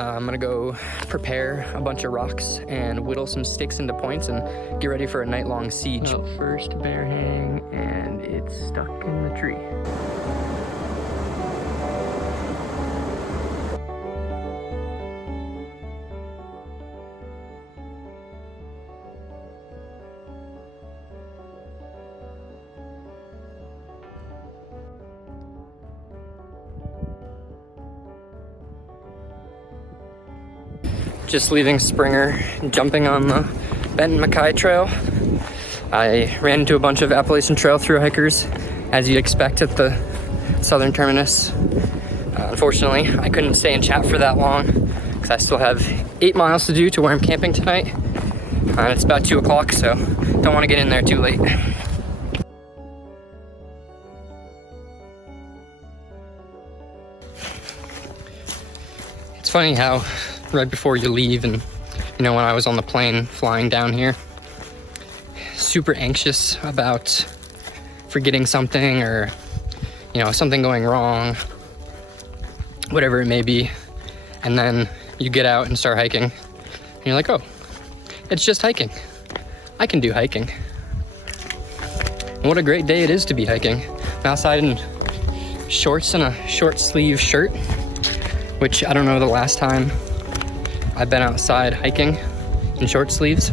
I'm gonna go prepare a bunch of rocks and whittle some sticks into points and get ready for a night-long siege. Well, first bear hang, and it's stuck in the tree. Just leaving Springer, jumping on the Benton MacKaye Trail. I ran into a bunch of Appalachian Trail thru-hikers, as you'd expect at the southern terminus. Unfortunately, I couldn't stay and chat for that long because I still have 8 miles to do to where I'm camping tonight. And it's about 2 o'clock, so don't want to get in there too late. It's funny how right before you leave, and you know, when I was on the plane flying down here, super anxious about forgetting something or, you know, something going wrong, whatever it may be. And then you get out and start hiking and you're like, oh, it's just hiking. I can do hiking. And what a great day it is to be hiking. I'm outside in shorts and a short sleeve shirt, which I don't know the last time I've been outside hiking in short sleeves.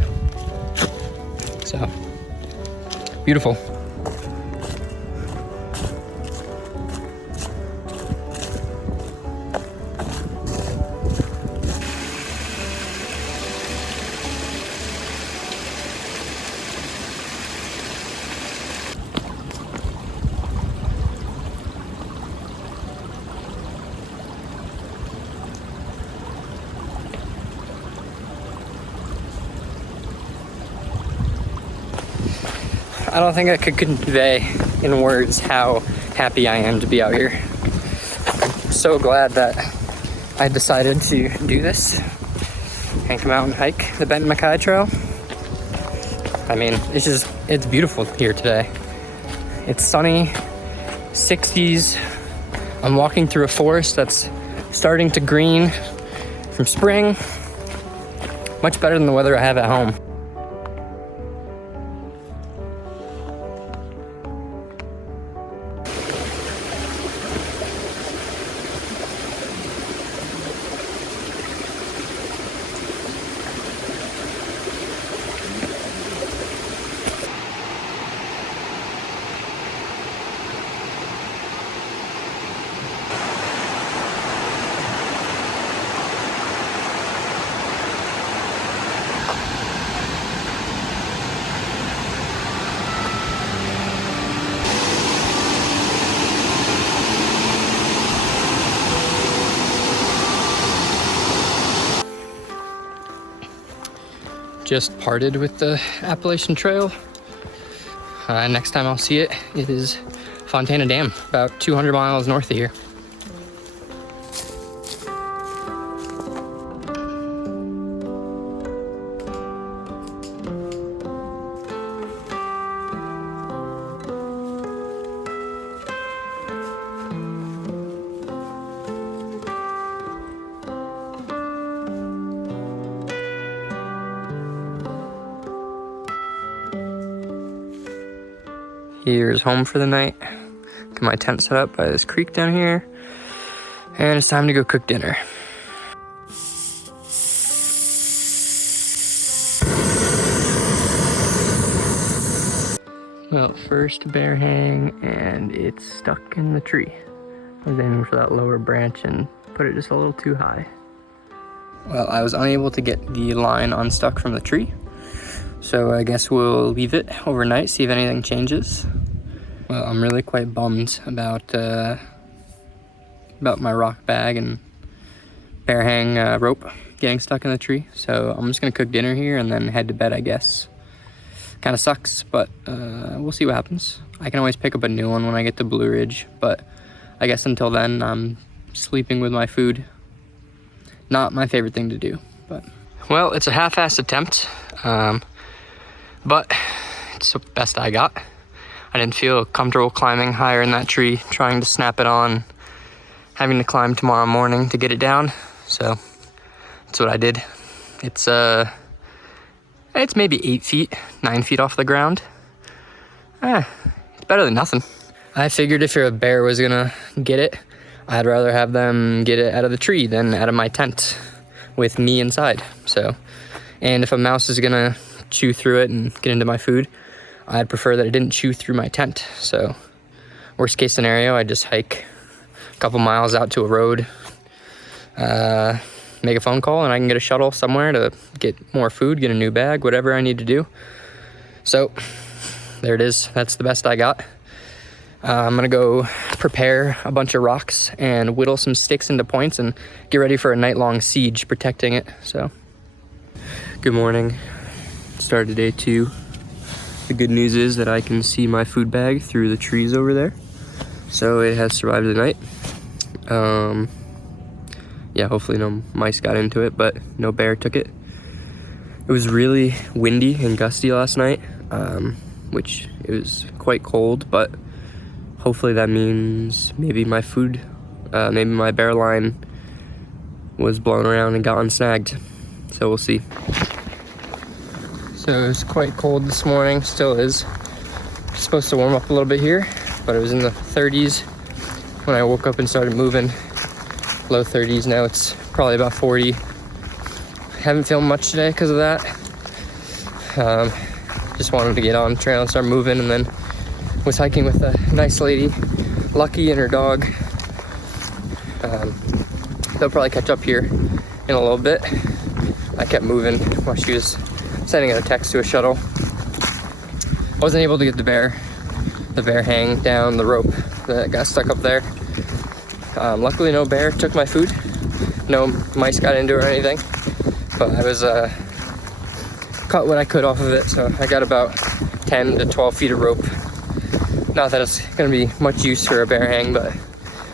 So, beautiful. I don't think I could convey in words how happy I am to be out here. I'm so glad that I decided to do this and come out and hike the Benton MacKaye Trail. I mean, it's beautiful here today. It's sunny, 60s. I'm walking through a forest that's starting to green from spring. Much better than the weather I have at home. Just parted with the Appalachian Trail. Next time I'll see it, it is Fontana Dam, about 200 miles north of here. Here's home for the night. Got my tent set up by this creek down here. And it's time to go cook dinner. Well, first bear hang, and it's stuck in the tree. I was aiming for that lower branch and put it just a little too high. Well, I was unable to get the line unstuck from the tree. So I guess we'll leave it overnight, see if anything changes. Well, I'm really quite bummed about my rock bag and bear hang rope getting stuck in the tree. So I'm just gonna cook dinner here and then head to bed, I guess. Kind of sucks, but we'll see what happens. I can always pick up a new one when I get to Blue Ridge, but I guess until then, I'm sleeping with my food. Not my favorite thing to do, but. Well, it's a half-assed attempt. But it's the best I got. I didn't feel comfortable climbing higher in that tree, trying to snap it on, having to climb tomorrow morning to get it down. So that's what I did. It's maybe 8 feet, 9 feet off the ground. It's better than nothing. I figured if a bear was gonna get it, I'd rather have them get it out of the tree than out of my tent with me inside. So, and if a mouse is gonna chew through it and get into my food, I'd prefer that it didn't chew through my tent. So worst case scenario, I just hike a couple miles out to a road, make a phone call, and I can get a shuttle somewhere to get more food, get a new bag, whatever I need to do. So there it is. That's the best I got. I'm gonna go prepare a bunch of rocks and whittle some sticks into points and get ready for a night-long siege protecting it. So good morning. Started day 2. The good news is that I can see my food bag through the trees over there. So it has survived the night. Yeah, hopefully no mice got into it, but no bear took it. It was really windy and gusty last night, which it was quite cold, but hopefully that means maybe my food, maybe my bear line was blown around and got unsnagged. So we'll see. So it was quite cold this morning, still is. It's supposed to warm up a little bit here, but it was in the 30s when I woke up and started moving. Low 30s, now it's probably about 40. Haven't filmed much today because of that. Just wanted to get on the trail and start moving, and then was hiking with a nice lady, Lucky, and her dog. They'll probably catch up here in a little bit. I kept moving while she was sending out a text to a shuttle. I wasn't able to get the bear hang down the rope that got stuck up there. Luckily no bear took my food. No mice got into it or anything. But I was caught what I could off of it, so I got about 10 to 12 feet of rope. Not that it's gonna be much use for a bear hang, but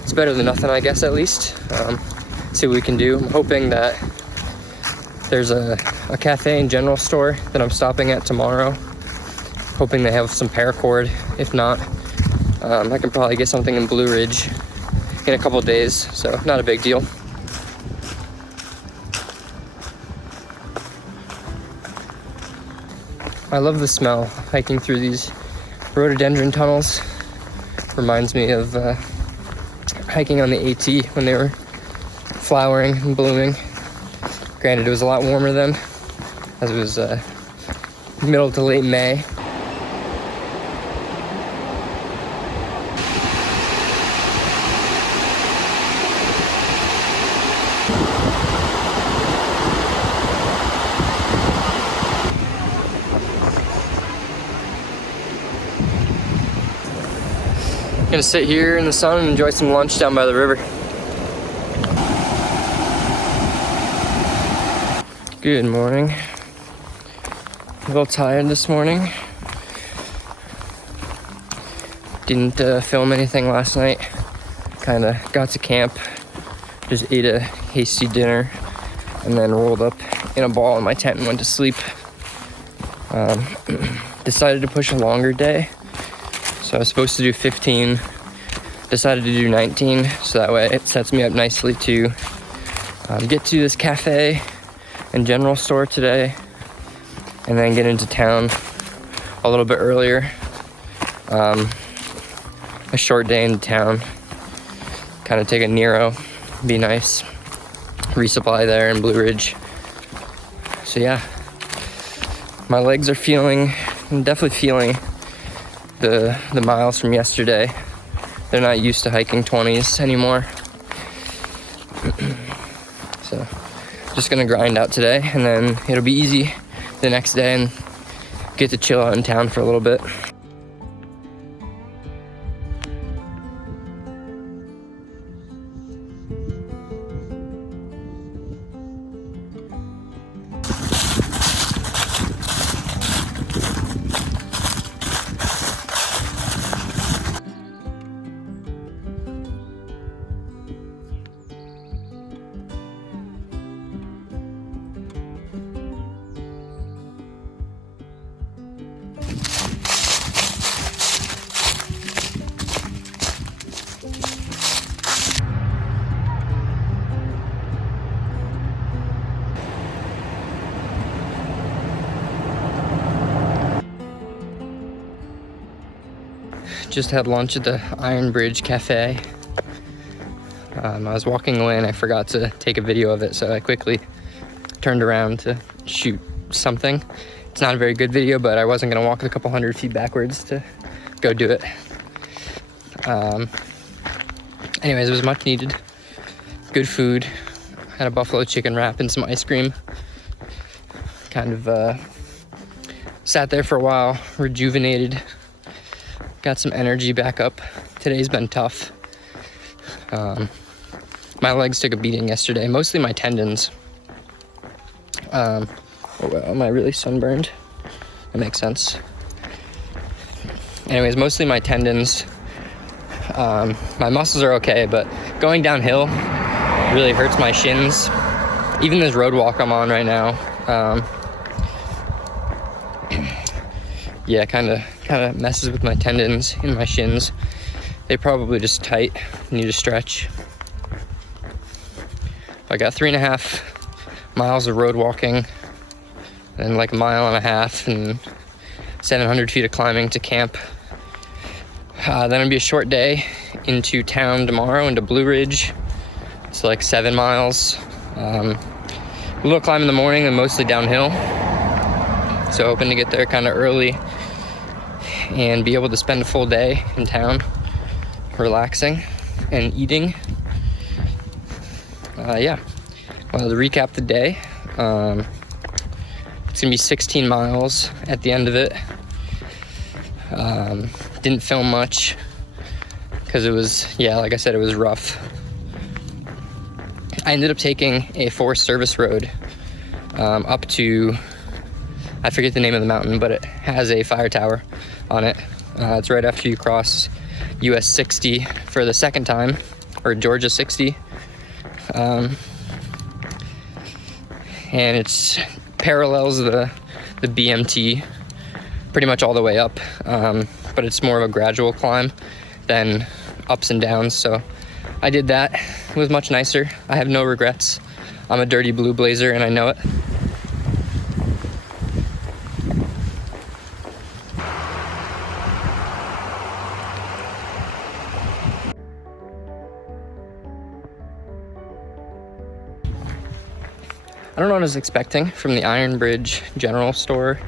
it's better than nothing, I guess, at least. See what we can do. I'm hoping that there's a cafe and general store that I'm stopping at tomorrow. Hoping they have some paracord. If not, I can probably get something in Blue Ridge in a couple of days, so not a big deal. I love the smell hiking through these rhododendron tunnels. Reminds me of hiking on the AT when they were flowering and blooming. Granted, it was a lot warmer then, as it was middle to late May. Gonna sit here in the sun and enjoy some lunch down by the river. Good morning. A little tired this morning. Didn't film anything last night. Kinda got to camp, just ate a hasty dinner, and then rolled up in a ball in my tent and went to sleep. Decided to push a longer day. So I was supposed to do 15, decided to do 19, so that way it sets me up nicely to get to this cafe and general store today, and then get into town a little bit earlier. A short day in town, kind of take a Nero, be nice, resupply there in Blue Ridge. So yeah, my legs are I'm definitely feeling the miles from yesterday. They're not used to hiking 20s anymore. So just gonna grind out today, and then it'll be easy the next day and get to chill out in town for a little bit. Just had lunch at the Iron Bridge Cafe. I was walking away and I forgot to take a video of it, so I quickly turned around to shoot something. It's not a very good video, but I wasn't gonna walk a couple hundred feet backwards to go do it. Anyways, it was much needed. Good food. Had a buffalo chicken wrap and some ice cream. Kind of sat there for a while, rejuvenated. Got some energy back up. Today's been tough. My legs took a beating yesterday, mostly my tendons. Oh wow, am I really sunburned? That makes sense. Anyways, mostly my tendons. My muscles are okay, but going downhill really hurts my shins. Even this road walk I'm on right now, yeah, kind of messes with my tendons in my shins. They probably just tight, need to stretch. I got 3.5 miles of road walking, and like 1.5 miles, and 700 feet of climbing to camp. Then it'll be a short day into town tomorrow, into Blue Ridge. It's like 7 miles. A little climb in the morning and mostly downhill. So hoping to get there kind of early and be able to spend a full day in town, relaxing and eating. Yeah, well, to recap the day, it's gonna be 16 miles at the end of it. Didn't film much because it was, yeah, like I said, it was rough. I ended up taking a forest service road up to, I forget the name of the mountain, but it has a fire tower on it. It's right after you cross US 60 for the second time, or Georgia 60. And it's parallels the BMT pretty much all the way up, but it's more of a gradual climb than ups and downs. So I did that. It was much nicer. I have no regrets. I'm a dirty blue blazer and I know it. I don't know what I was expecting from the Iron Bridge General Store,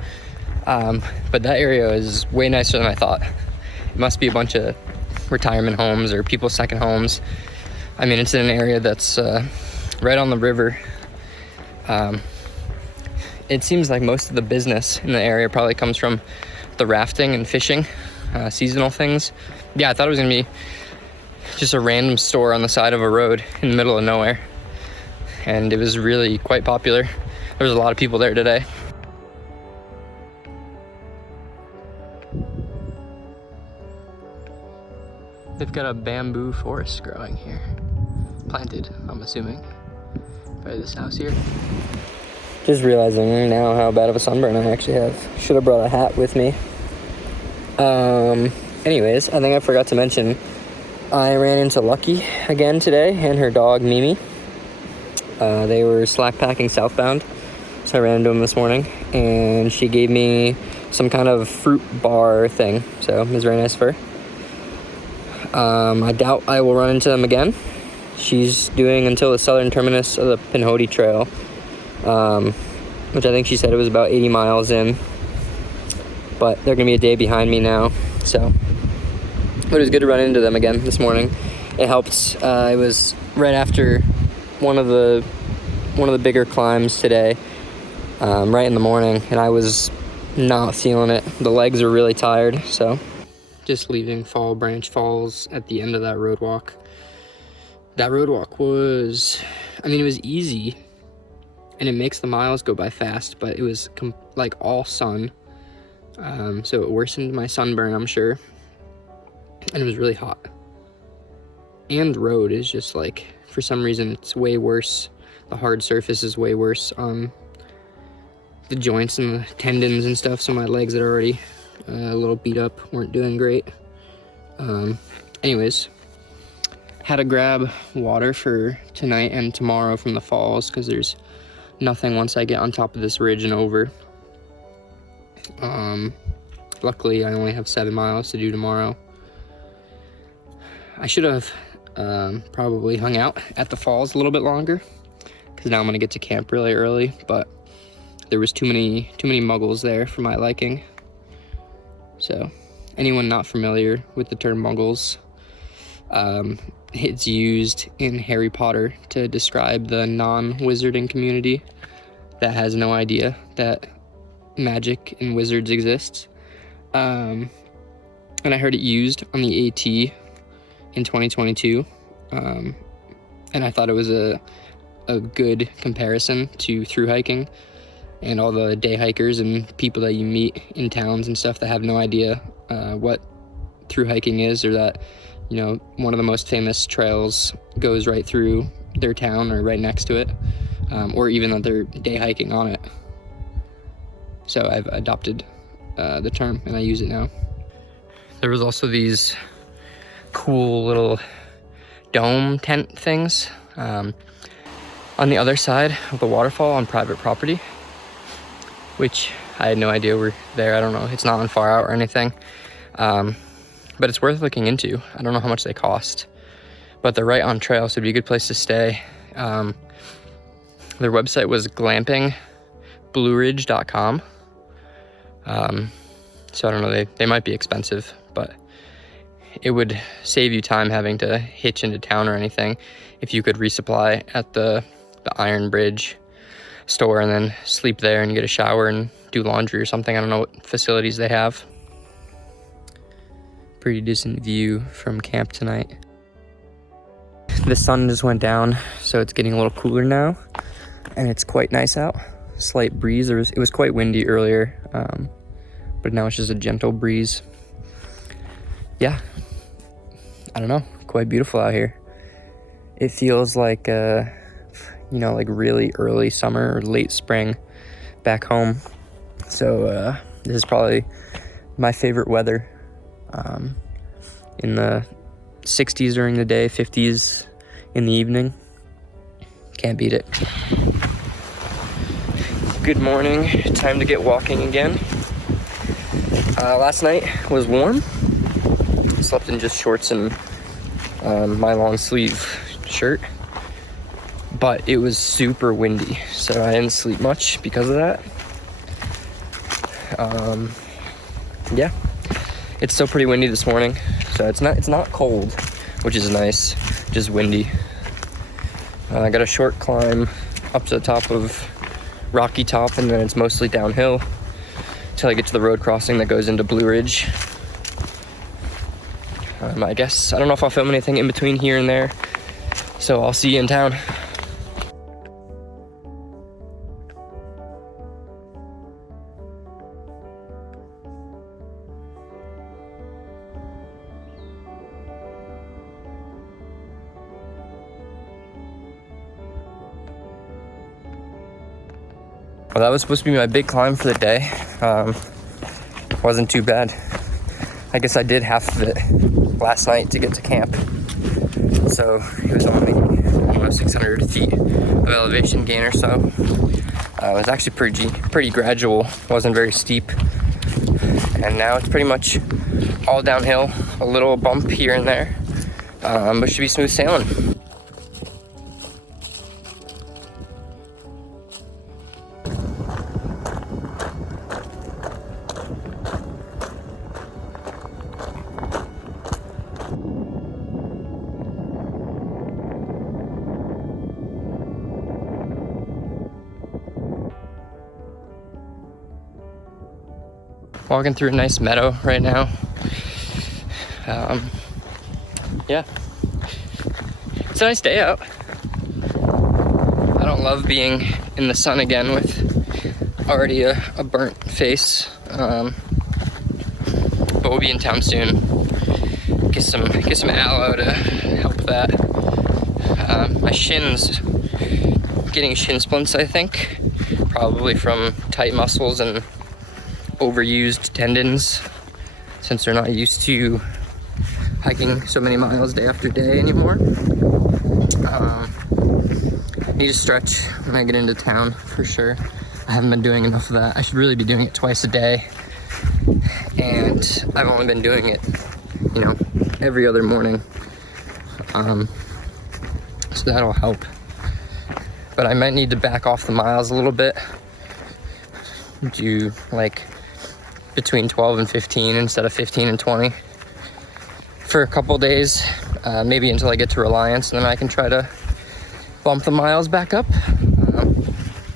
but that area is way nicer than I thought. It must be a bunch of retirement homes or people's second homes. I mean, it's in an area that's right on the river. It seems like most of the business in the area probably comes from the rafting and fishing, seasonal things. Yeah, I thought it was gonna be just a random store on the side of a road in the middle of nowhere. And it was really quite popular. There was a lot of people there today. They've got a bamboo forest growing here. Planted, I'm assuming, by this house here. Just realizing now how bad of a sunburn I actually have. Should have brought a hat with me. Anyways, I think I forgot to mention, I ran into Lucky again today and her dog Mimi. They were slack packing southbound, so I ran into them this morning, and she gave me some kind of fruit bar thing, so it was very nice of her. I doubt I will run into them again. She's doing until the southern terminus of the Appalachian Trail, which I think she said it was about 80 miles in, but they're gonna be a day behind me now, so. But it was good to run into them again this morning. It helped. It was right after one of the bigger climbs today, right in the morning, and I was not feeling it. The legs are really tired, so. Just leaving Fall Branch Falls at the end of that road walk. That road walk was, I mean, it was easy, and it makes the miles go by fast, but it was like all sun, so it worsened my sunburn, I'm sure, and it was really hot. And the road is just like, for some reason, it's way worse. The hard surface is way worse on the joints and the tendons and stuff, so my legs that are already a little beat up weren't doing great. Anyways, had to grab water for tonight and tomorrow from the falls because there's nothing once I get on top of this ridge and over. Luckily, I only have 7 miles to do tomorrow, I should have probably hung out at the falls a little bit longer, because now I'm gonna get to camp really early, but there was too many muggles there for my liking. So anyone not familiar with the term muggles, it's used in Harry Potter to describe the non-wizarding community that has no idea that magic and wizards exist. And I heard it used on the AT in 2022, and I thought it was a good comparison to through hiking and all the day hikers and people that you meet in towns and stuff that have no idea what through hiking is, or that, you know, one of the most famous trails goes right through their town or right next to it, or even that they're day hiking on it. So I've adopted the term and I use it now. There was also these cool little dome tent things on the other side of the waterfall on private property, which I had no idea were there. I don't know, it's not on far out or anything, but it's worth looking into. I don't know how much they cost, but they're right on trail, so it'd be a good place to stay. Their website was glampingblueridge.com. So I don't know, they might be expensive, but it would save you time having to hitch into town or anything if you could resupply at the Iron Bridge store and then sleep there and get a shower and do laundry or something. I don't know what facilities they have. Pretty decent view from camp tonight. The sun just went down, so it's getting a little cooler now, and it's quite nice out. Slight breeze. It was quite windy earlier, but now it's just a gentle breeze. Yeah, I don't know, quite beautiful out here. It feels like, you know, like really early summer or late spring back home. So this is probably my favorite weather. In the 60s during the day, 50s in the evening. Can't beat it. Good morning, time to get walking again. Last night was warm. Slept in just shorts and my long sleeve shirt, but it was super windy, so I didn't sleep much because of that. Yeah, it's still pretty windy this morning, so it's not cold, which is nice, just windy. I got a short climb up to the top of Rocky Top, and then it's mostly downhill till I get to the road crossing that goes into Blue Ridge. I guess I don't know if I'll film anything in between here and there, so I'll see you in town. Well, that was supposed to be my big climb for the day. Wasn't too bad. I guess I did half of it last night to get to camp. So it was only almost 600 feet of elevation gain or so. It was actually pretty gradual, wasn't very steep. And now it's pretty much all downhill, a little bump here and there, but should be smooth sailing. Walking through a nice meadow right now. Yeah, it's a nice day out. I don't love being in the sun again with already a burnt face, but we'll be in town soon. Get some aloe to help that. My shin's getting shin splints, I think, probably from tight muscles and overused tendons, since they're not used to hiking so many miles day after day anymore. Need to stretch when I get into town for sure. I haven't been doing enough of that. I should really be doing it twice a day, and I've only been doing it, you know, every other morning So that'll help. But I might need to back off the miles a little bit, do like between 12 and 15 instead of 15 and 20 for a couple days, maybe until I get to Reliance, and then I can try to bump the miles back up.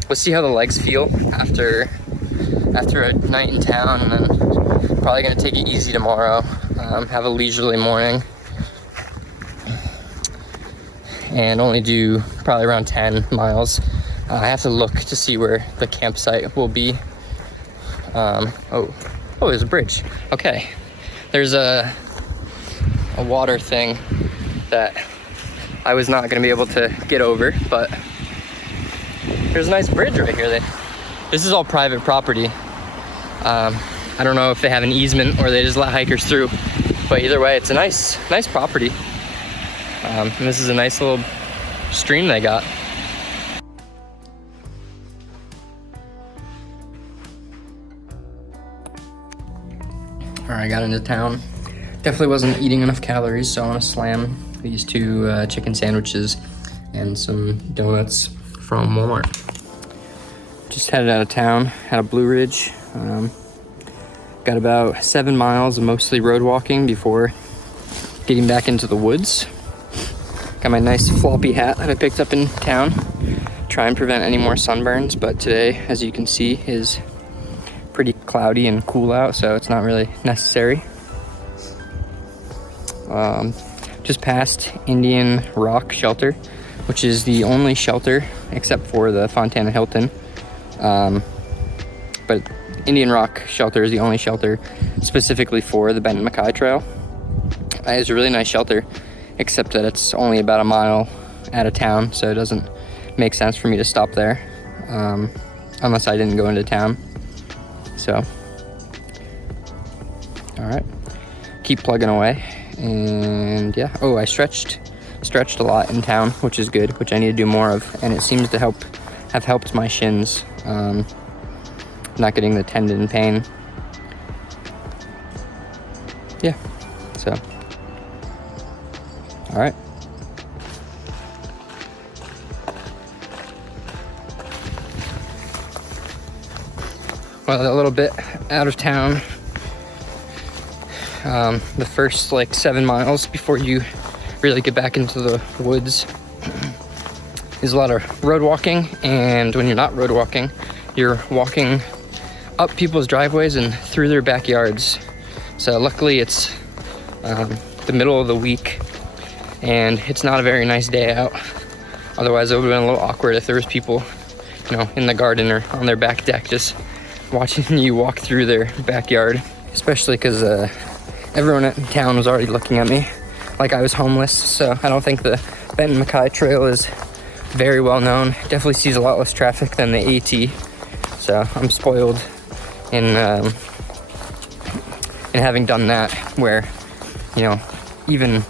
We'll see how the legs feel after a night in town, and then probably gonna take it easy tomorrow, have a leisurely morning, and only do probably around 10 miles. I have to look to see where the campsite will be. Oh, there's a bridge. Okay, there's a water thing that I was not gonna be able to get over, but there's a nice bridge right here. This is all private property. I don't know if they have an easement or they just let hikers through, but either way, it's a nice property. And this is a nice little stream they got. All right, I got into town. Definitely wasn't eating enough calories, so I'm gonna slam these two chicken sandwiches and some donuts from Walmart. Just headed out of town, had a Blue Ridge. Got about 7 miles of mostly road walking before getting back into the woods. Got my nice floppy hat that I picked up in town. Try and prevent any more sunburns, but today, as you can see, is pretty cloudy and cool out, so it's not really necessary. Just passed Indian Rock Shelter, which is the only shelter except for the Fontana Hilton. But Indian Rock Shelter is the only shelter specifically for the Benton MacKaye Trail. It's a really nice shelter, except that it's only about a mile out of town, so it doesn't make sense for me to stop there, unless I didn't go into town. So, all right, keep plugging away, and yeah. Oh, I stretched a lot in town, which is good, which I need to do more of, and it seems to have helped my shins, not getting the tendon pain. Yeah, so, all right. Well, a little bit out of town. The first like 7 miles before you really get back into the woods is a lot of road walking, and when you're not road walking, you're walking up people's driveways and through their backyards. So luckily it's the middle of the week and it's not a very nice day out. Otherwise it would have been a little awkward if there was people, you know, in the garden or on their back deck just watching you walk through their backyard, especially because everyone in town was already looking at me like I was homeless. So I don't think the Benton MacKaye Trail is very well known. It definitely sees a lot less traffic than the AT. So I'm spoiled in having done that, where, you know, even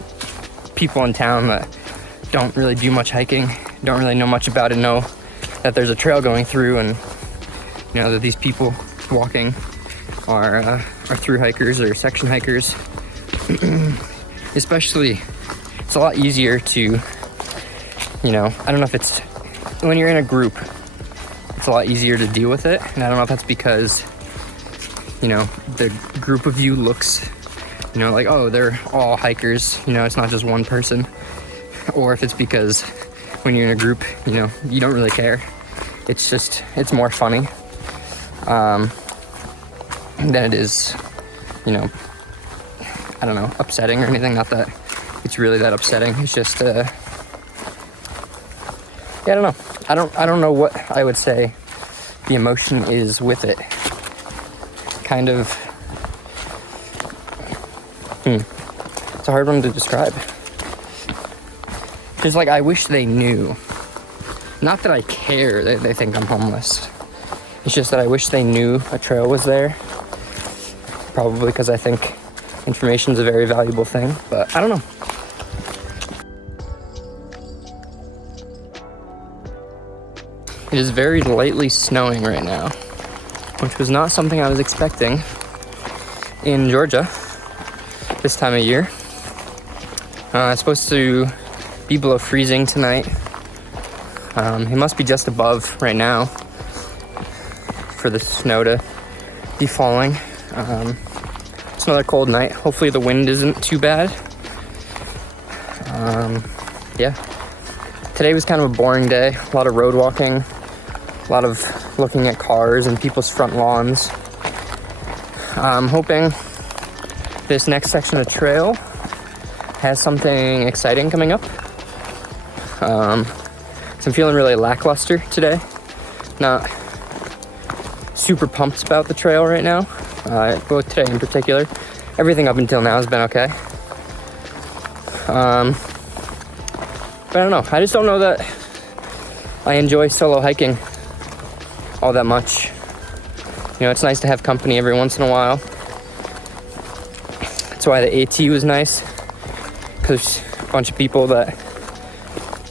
people in town that don't really do much hiking, don't really know much about it, know that there's a trail going through, and you know that these people walking are through hikers or section hikers. Especially, it's a lot easier to, you know, I don't know if it's, when you're in a group, it's a lot easier to deal with it. And I don't know if that's because, you know, the group of you looks, you know, like, oh, they're all hikers, you know, it's not just one person. Or if it's because when you're in a group, you know, you don't really care. It's just, it's more funny than it is, you know, I don't know, upsetting or anything. Not that it's really that upsetting. It's just, yeah, I don't know. I don't know what I would say the emotion is with it. Kind of, it's a hard one to describe. It's like, I wish they knew. Not that I care that they think I'm homeless. It's just that I wish they knew a trail was there. Probably because I think information is a very valuable thing, but I don't know. It is very lightly snowing right now, which was not something I was expecting in Georgia this time of year. It's supposed to be below freezing tonight. It must be just above right now for the snow to be falling. It's another cold night. Hopefully the wind isn't too bad. Yeah. Today was kind of a boring day. A lot of road walking, a lot of looking at cars and people's front lawns. I'm hoping this next section of trail has something exciting coming up. So I'm feeling really lackluster today. Not super pumped about the trail right now. Both today in particular. Everything up until now has been okay. But I don't know. I just don't know that I enjoy solo hiking all that much. You know, it's nice to have company every once in a while. That's why the AT was nice, because a bunch of people that,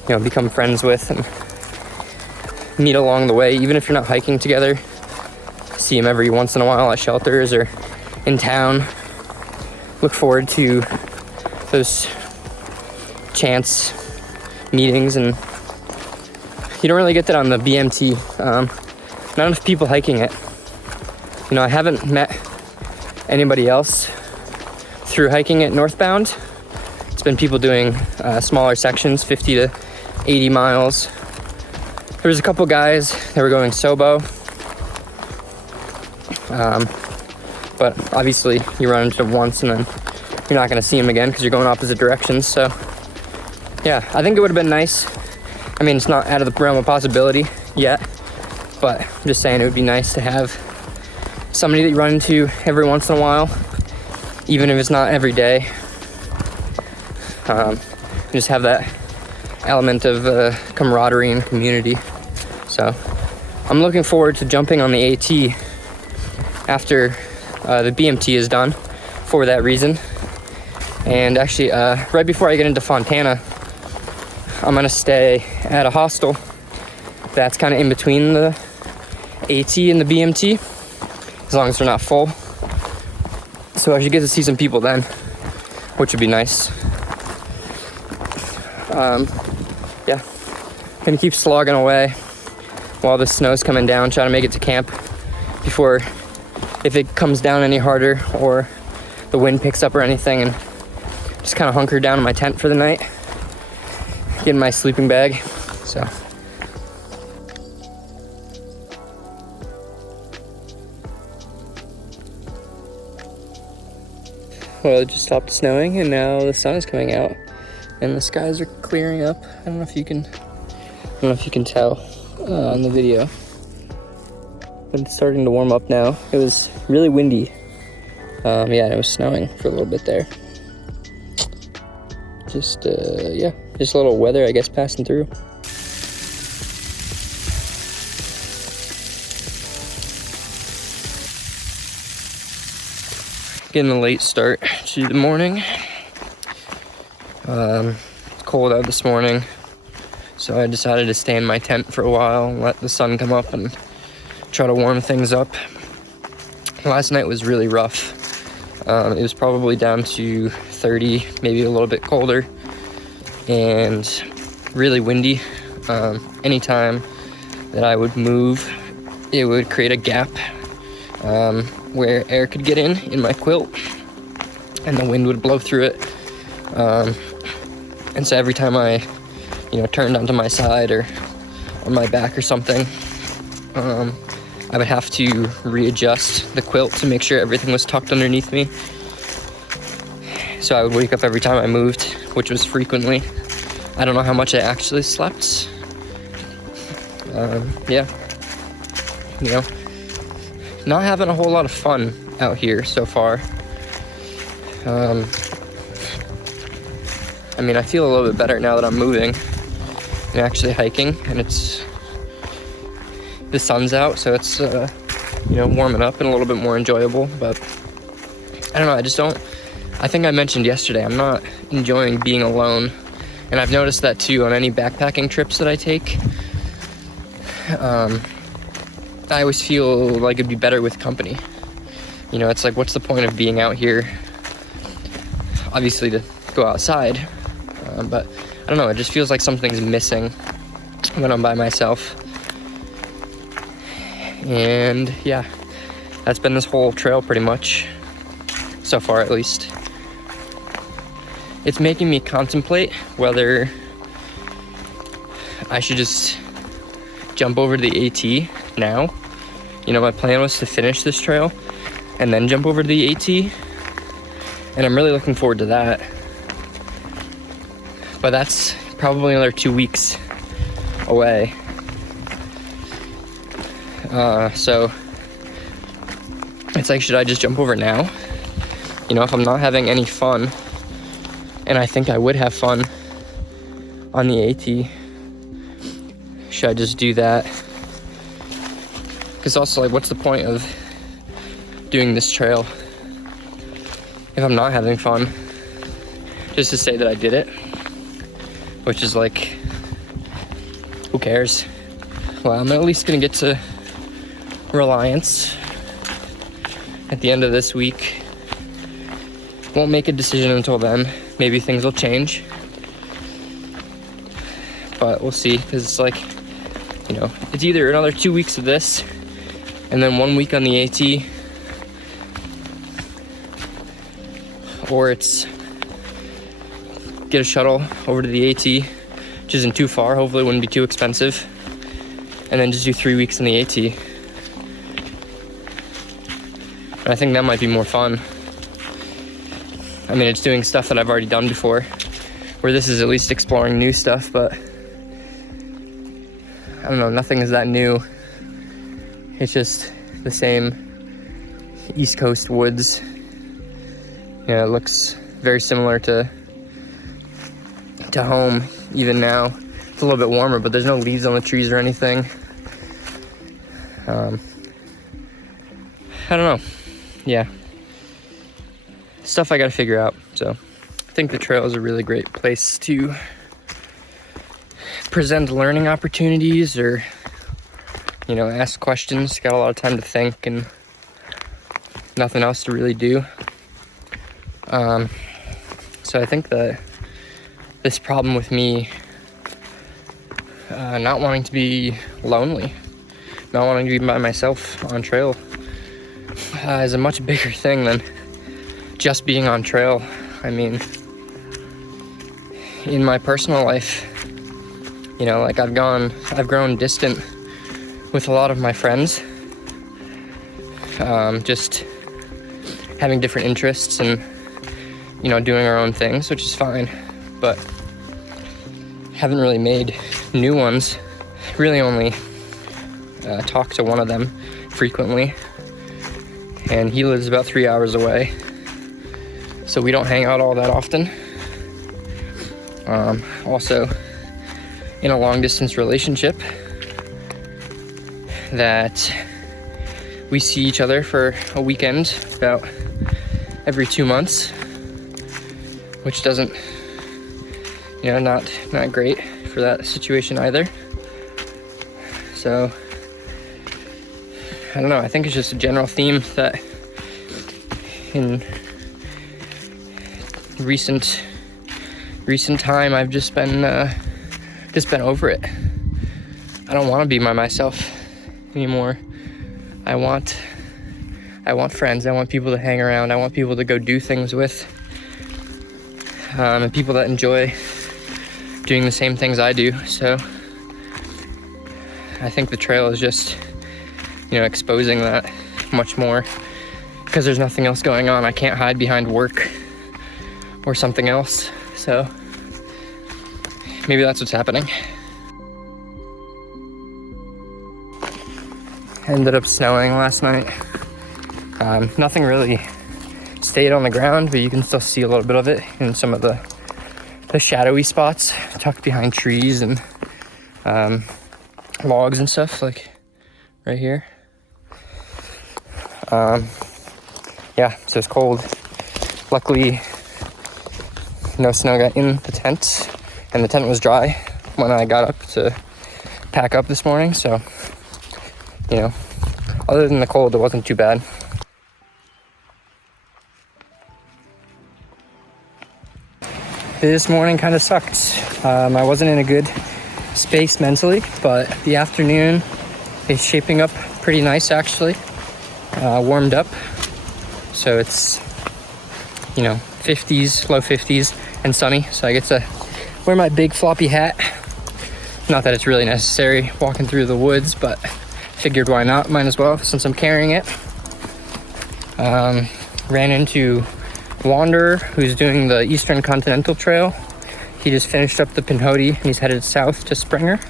you know, become friends with and meet along the way, even if you're not hiking together. See them every once in a while at shelters or in town. Look forward to those chance meetings, and you don't really get that on the BMT. Not enough people hiking it. You know, I haven't met anybody else through hiking it northbound. It's been people doing smaller sections, 50 to 80 miles. There was a couple guys that were going Sobo. But obviously you run into them once and then you're not going to see them again because you're going opposite directions. So yeah, I think it would have been nice. I mean, it's not out of the realm of possibility yet, but I'm just saying it would be nice to have somebody that you run into every once in a while, even if it's not every day. Just have that element of camaraderie and community. So I'm looking forward to jumping on the AT after the BMT is done for that reason. And actually, right before I get into Fontana, I'm gonna stay at a hostel that's kind of in between the AT and the BMT, as long as they're not full. So I should get to see some people then, which would be nice. Yeah, gonna keep slogging away while the snow's coming down, trying to make it to camp before, if it comes down any harder or the wind picks up or anything, and just kind of hunker down in my tent for the night, get in my sleeping bag. So well, it just stopped snowing and now the sun is coming out and the skies are clearing up. I don't know if you can tell on the video, but it's starting to warm up now. It was really windy. Yeah, and it was snowing for a little bit there. Just yeah, just a little weather, I guess, passing through. Getting a late start to the morning. Cold out this morning, so I decided to stay in my tent for a while and let the sun come up and try to warm things up. Last night was really rough. It was probably down to 30, maybe a little bit colder, and really windy. Anytime that I would move, it would create a gap where air could get in my quilt, and the wind would blow through it. And so every time I, turned onto my side or on my back or something, I would have to readjust the quilt to make sure everything was tucked underneath me. So I would wake up every time I moved, which was frequently. I don't know how much I actually slept. Yeah. Not having a whole lot of fun out here so far. I mean, I feel a little bit better now that I'm moving and actually hiking, and the sun's out, so it's warming up and a little bit more enjoyable. But I don't know, I think I mentioned yesterday, I'm not enjoying being alone, and I've noticed that too on any backpacking trips that I take. I always feel like it'd be better with company. It's like, what's the point of being out here? Obviously to go outside, But I don't know, it just feels like something's missing when I'm by myself. And yeah, that's been this whole trail pretty much, so far at least. It's making me contemplate whether I should just jump over to the AT now. You know, my plan was to finish this trail and then jump over to the AT, and I'm really looking forward to that. But that's probably another 2 weeks away. So it's like, should I just jump over now? You know, if I'm not having any fun, and I think I would have fun on the AT, should I just do that? Because also, like, what's the point of doing this trail if I'm not having fun? Just to say that I did it, which is like, who cares? Well, I'm at least gonna get to Reliance at the end of this week. Won't make a decision until then. Maybe things will change, but we'll see, because it's like, you know, it's either another 2 weeks of this and then 1 week on the AT, or it's get a shuttle over to the AT, which isn't too far, hopefully it wouldn't be too expensive, and then just do 3 weeks in the AT. And I think that might be more fun. I mean, it's doing stuff that I've already done before, where this is at least exploring new stuff, but I don't know, nothing is that new. It's just the same East Coast woods. Yeah, it looks very similar to home even now. It's a little bit warmer, but there's no leaves on the trees or anything. I don't know. Yeah. Stuff I gotta figure out. So I think the trail is a really great place to present learning opportunities, or, you know, ask questions. Got a lot of time to think and nothing else to really do. So I think that this problem with me not wanting to be lonely, not wanting to be by myself on trail, is a much bigger thing than just being on trail. I mean, in my personal life, you know, like I've grown distant with a lot of my friends, just having different interests and, you know, doing our own things, which is fine, but haven't really made new ones. Really only talk to one of them frequently, and he lives about 3 hours away, so we don't hang out all that often. Also in a long distance relationship that we see each other for a weekend about every 2 months, which doesn't, you know, not great for that situation either. So I don't know, I think it's just a general theme that in recent time I've just been over it. I don't want to be by myself anymore. I want friends. I want people to hang around. I want people to go do things with, and people that enjoy doing the same things I do. So I think the trail is just, you know, exposing that much more, because there's nothing else going on. I can't hide behind work or something else. So maybe that's what's happening. Ended up snowing last night. Nothing really stayed on the ground, but you can still see a little bit of it in some of the shadowy spots tucked behind trees and logs and stuff, like right here. Yeah, so it's cold. Luckily, no snow got in the tent, and the tent was dry when I got up to pack up this morning, so, you know, other than the cold, it wasn't too bad. this morning kind of sucked. I wasn't in a good space mentally, but the afternoon is shaping up pretty nice actually. Warmed up, so it's 50s, low 50s and sunny, so I get to wear my big floppy hat. Not that it's really necessary walking through the woods, but figured why not, might as well since I'm carrying it. Ran into Wanderer, who's doing the Eastern Continental Trail. He just finished up the Pinhoti and he's headed south to Springer.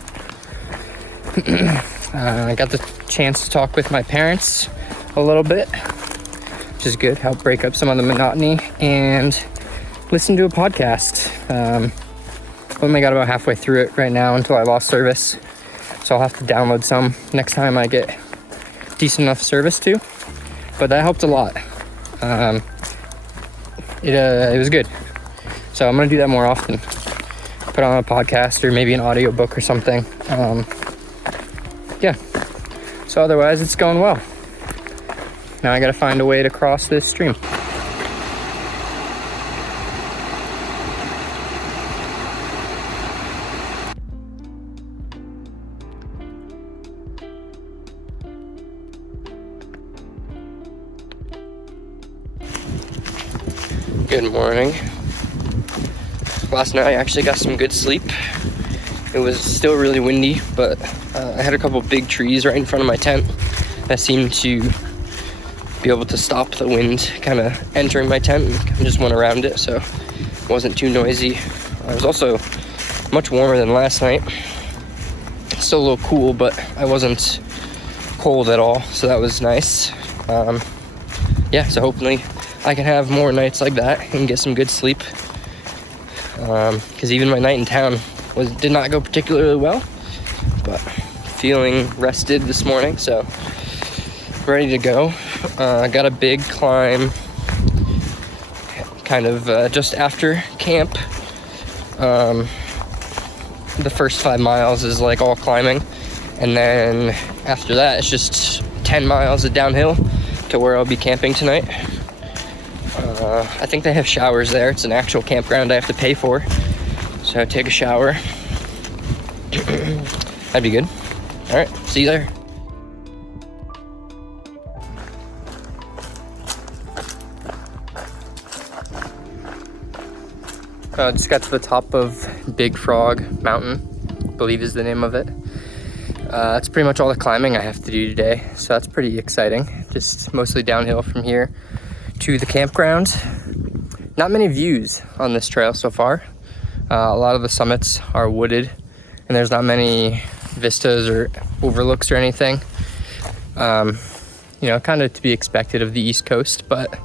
I got the chance to talk with my parents a little bit, which is good, help break up some of the monotony, and listen to a podcast. Only got about halfway through it right now until I lost service, so I'll have to download some next time I get decent enough service too, but that helped a lot. It was good, so I'm gonna do that more often, put on a podcast or maybe an audiobook or something. Yeah, so otherwise it's going well. Now I gotta find a way to cross this stream. Good morning. Last night I actually got some good sleep. It was still really windy, but I had a couple big trees right in front of my tent that seemed to be able to stop the wind kind of entering my tent, and just went around it, so it wasn't too noisy. It was also much warmer than last night. Still a little cool, but I wasn't cold at all, so that was nice. Yeah, so hopefully I can have more nights like that and get some good sleep, because even my night in town did not go particularly well, but feeling rested this morning, so ready to go. I got a big climb kind of just after camp. The first 5 miles is like all climbing, and then after that it's just 10 miles of downhill to where I'll be camping tonight. I think they have showers there. It's an actual campground I have to pay for, so take a shower. That'd be good. All right, see you there. Just got to the top of Big Frog Mountain, I believe is the name of it. That's pretty much all the climbing I have to do today, so that's pretty exciting. Just mostly downhill from here to the campground. Not many views on this trail so far. A lot of the summits are wooded, and there's not many vistas or overlooks or anything. Kind of to be expected of the East Coast, but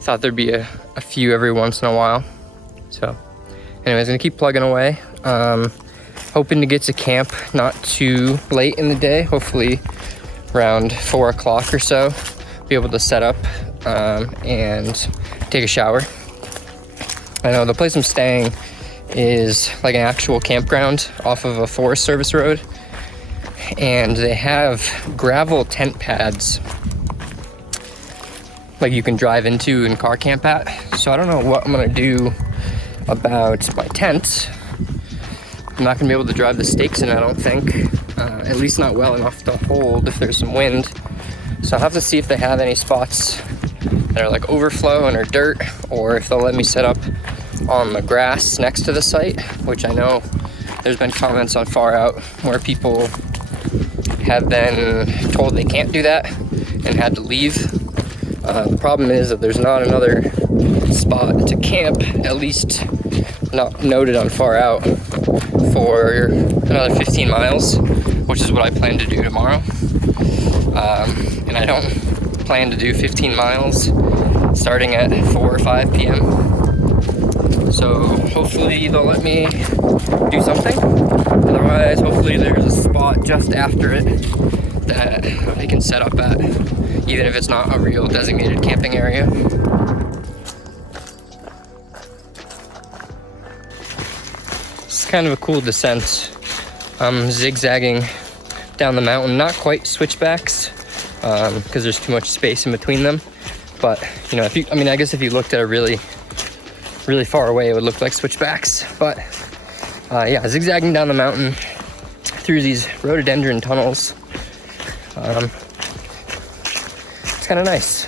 thought there'd be a few every once in a while. So anyways, gonna keep plugging away. Hoping to get to camp not too late in the day, hopefully around 4 o'clock or so. Be able to set up and take a shower. I know the place I'm staying is like an actual campground off of a Forest Service road, and they have gravel tent pads like you can drive into and car camp at. So I don't know what I'm gonna do about my tent. I'm not gonna be able to drive the stakes in, I don't think, at least not well enough to hold if there's some wind. So I'll have to see if they have any spots that are like overflow and are dirt, or if they'll let me set up on the grass next to the site, which I know there's been comments on Far Out where people have been told they can't do that and had to leave. The problem is that there's not another spot to camp, at least not noted on Far Out, for another 15 miles, which is what I plan to do tomorrow. And I don't plan to do 15 miles starting at 4 or 5 p.m. So hopefully they'll let me do something. Otherwise, hopefully there's a spot just after it that I can set up at, even if it's not a real designated camping area. It's kind of a cool descent. I'm zigzagging down the mountain, not quite switchbacks, because there's too much space in between them. But I guess if you looked at a really really far away it would look like switchbacks. But yeah, zigzagging down the mountain through these rhododendron tunnels. It's kind of nice.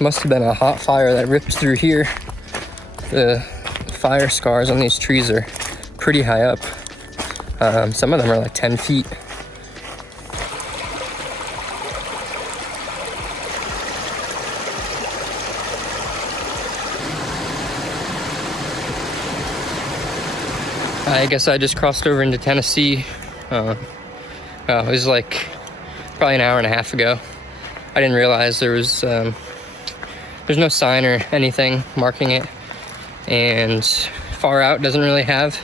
Must have been a hot fire that ripped through here. The fire scars on these trees are pretty high up. Some of them are like 10 feet. I guess I just crossed over into Tennessee. It was like probably an hour and a half ago. I didn't realize there's no sign or anything marking it, and far out doesn't really have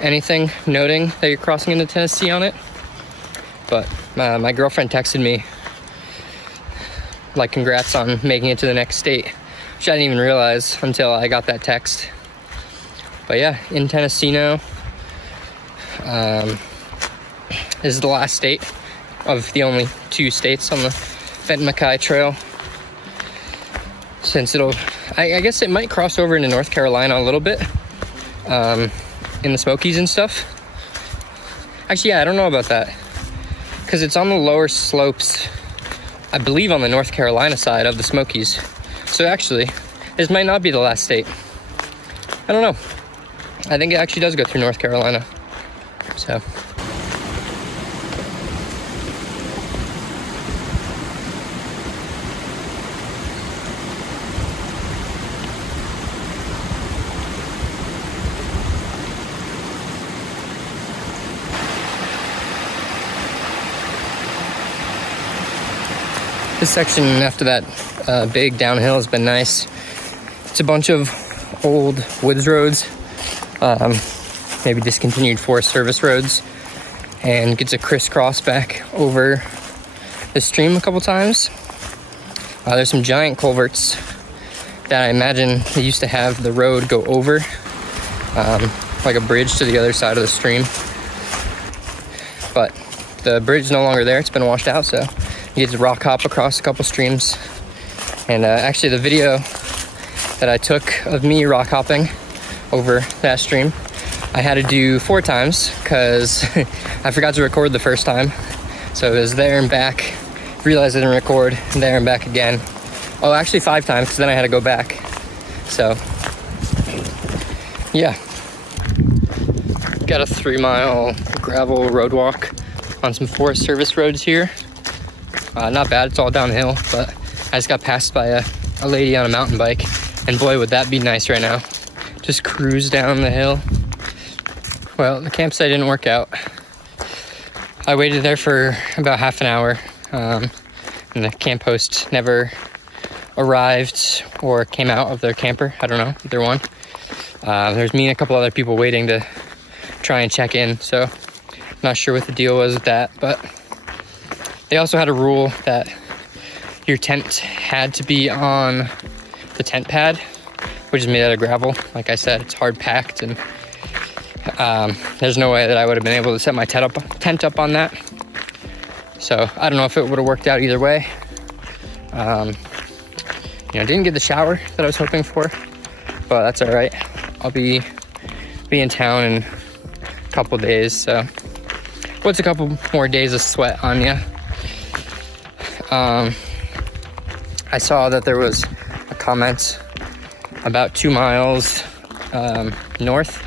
anything noting that you're crossing into Tennessee on it. But my girlfriend texted me like congrats on making it to the next state, which I didn't even realize until I got that text. But yeah, in Tennessee now. This is the last state of the only 2 states on the Benton MacKaye Trail. Since I guess it might cross over into North Carolina a little bit, in the Smokies and stuff. Actually, yeah, I don't know about that, because it's on the lower slopes, I believe on the North Carolina side of the Smokies. So actually, this might not be the last state. I don't know. I think it actually does go through North Carolina. So. This section after that big downhill has been nice. It's a bunch of old woods roads, maybe discontinued Forest Service roads, and gets a crisscross back over the stream a couple times. There's some giant culverts that I imagine they used to have the road go over, like a bridge to the other side of the stream. But the bridge is no longer there, it's been washed out, so you get to rock hop across a couple streams. And actually the video that I took of me rock hopping over that stream, I had to do 4 times because I forgot to record the first time. So it was there and back, realized I didn't record, there and back again. Oh, actually 5 times, because then I had to go back. So, yeah. Got a 3-mile gravel road walk on some Forest Service roads here. Not bad, it's all downhill, but I just got passed by a lady on a mountain bike, and boy, would that be nice right now. Just cruise down the hill. Well, the campsite didn't work out. I waited there for about half an hour, and the camp host never arrived or came out of their camper. I don't know, either one. There's me and a couple other people waiting to try and check in, so not sure what the deal was with that, but they also had a rule that your tent had to be on the tent pad, which is made out of gravel. Like I said, it's hard packed, and there's no way that I would have been able to set my tent up on that. So I don't know if it would have worked out either way. Didn't get the shower that I was hoping for, but that's all right. I'll be in town in a couple days, so what's a couple more days of sweat on you? I saw that there was a comment about 2 miles north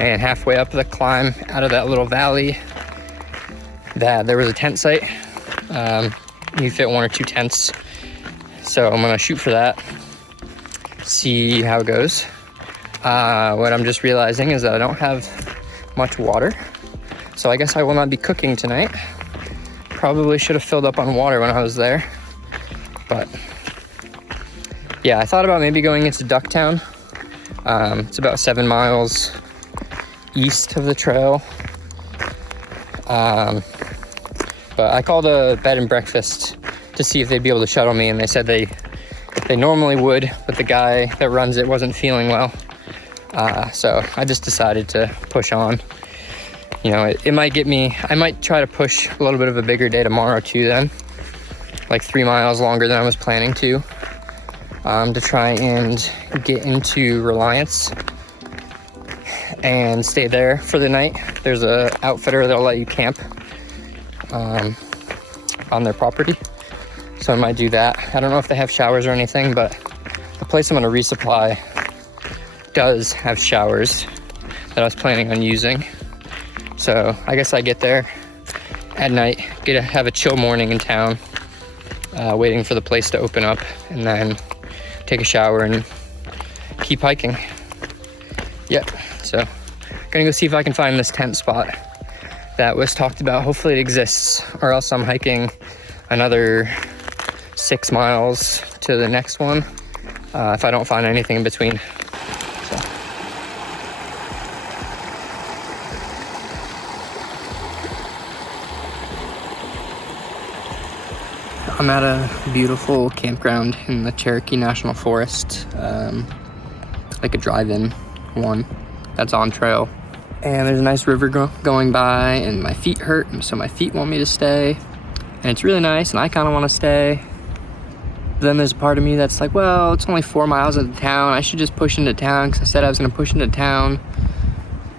and halfway up the climb out of that little valley that there was a tent site. You fit 1 or 2 tents, so I'm gonna shoot for that, see how it goes. What I'm just realizing is that I don't have much water, so I guess I will not be cooking tonight. Probably should have filled up on water when I was there, but yeah, I thought about maybe going into Ducktown. It's about 7 miles east of the trail, but I called a bed and breakfast to see if they'd be able to shuttle me, and they said they normally would, but the guy that runs it wasn't feeling well, so I just decided to push on. It might get me, I might try to push a little bit of a bigger day tomorrow too then, like 3 miles longer than I was planning to try and get into Reliance and stay there for the night. There's a outfitter that'll let you camp on their property, so I might do that. I don't know if they have showers or anything, but the place I'm going to resupply does have showers that I was planning on using. So I guess I get there at night, have a chill morning in town, waiting for the place to open up, and then take a shower and keep hiking. Yep, so gonna go see if I can find this tent spot that was talked about. Hopefully it exists, or else I'm hiking another 6 miles to the next one if I don't find anything in between. So. I'm at a beautiful campground in the Cherokee National Forest, like a drive-in one that's on trail. And there's a nice river going by, and my feet hurt, so my feet want me to stay. And it's really nice, and I kind of want to stay. But then there's a part of me that's like, well, it's only 4 miles out of town. I should just push into town, because I said I was going to push into town.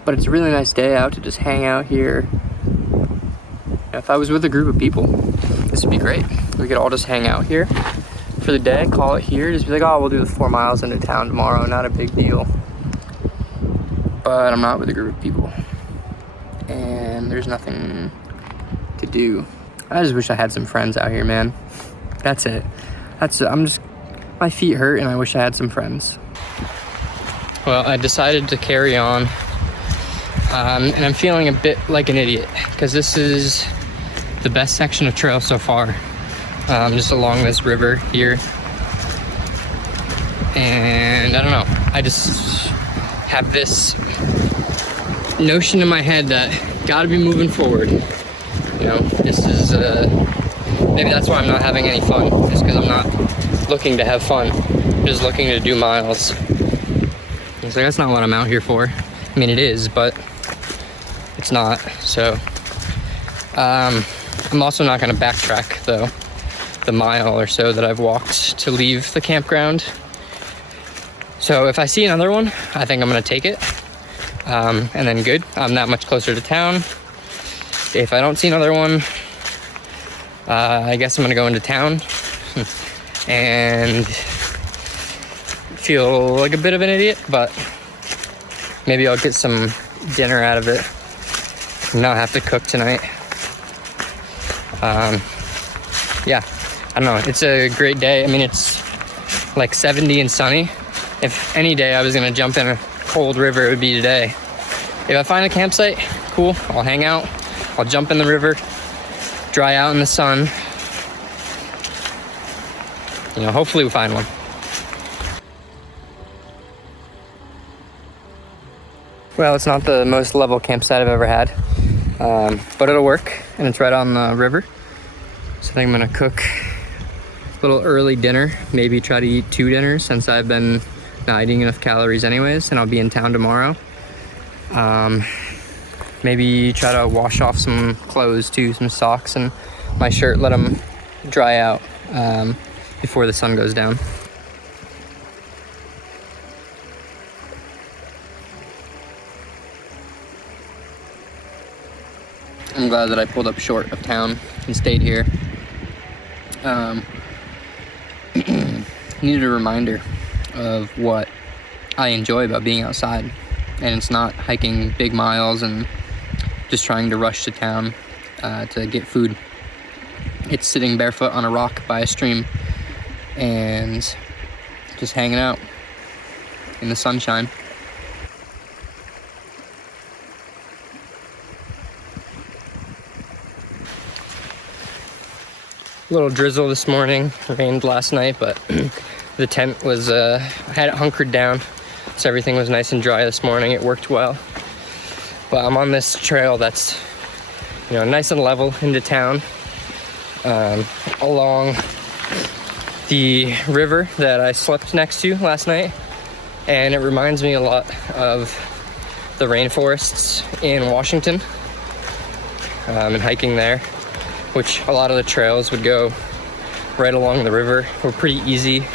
But it's a really nice day out to just hang out here. If I was with a group of people, this would be great. We could all just hang out here for the day, call it here, just be like, oh, we'll do the 4 miles into town tomorrow, not a big deal. But I'm not with a group of people, and there's nothing to do. I just wish I had some friends out here, man. That's it. My feet hurt, and I wish I had some friends. Well, I decided to carry on, and I'm feeling a bit like an idiot, because this is the best section of trail so far, just along this river here. And I don't know, I just have this notion in my head that gotta be moving forward. You know, this is, maybe that's why I'm not having any fun, just because I'm not looking to have fun. I'm just looking to do miles. So that's not what I'm out here for. I mean, it is, but it's not. So, I'm also not gonna backtrack though, the mile or so that I've walked to leave the campground. So if I see another one, I think I'm gonna take it. And then good, I'm that much closer to town. If I don't see another one, I guess I'm gonna go into town and feel like a bit of an idiot, but maybe I'll get some dinner out of it and not have to cook tonight. Yeah, I don't know, it's a great day. I mean, it's like 70 and sunny. If any day I was gonna jump in a cold river, it would be today. If I find a campsite, cool, I'll hang out, I'll jump in the river, dry out in the sun. You know, hopefully we find one. Well, it's not the most level campsite I've ever had, but it'll work, and it's right on the river. So I think I'm gonna cook a little early dinner, maybe try to eat 2 dinners since I've been not eating enough calories anyways, and I'll be in town tomorrow. Maybe try to wash off some clothes too, some socks and my shirt, let them dry out before the sun goes down. I'm glad that I pulled up short of town and stayed here. Needed a reminder of what I enjoy about being outside, and it's not hiking big miles and just trying to rush to town to get food. It's sitting barefoot on a rock by a stream and just hanging out in the sunshine. A little drizzle this morning, rained last night, but the tent was, I had it hunkered down, so everything was nice and dry this morning. It worked well. But I'm on this trail that's, you know, nice and level into town, along the river that I slept next to last night. And it reminds me a lot of the rainforests in Washington, and hiking there, which a lot of the trails would go right along the river were pretty easy.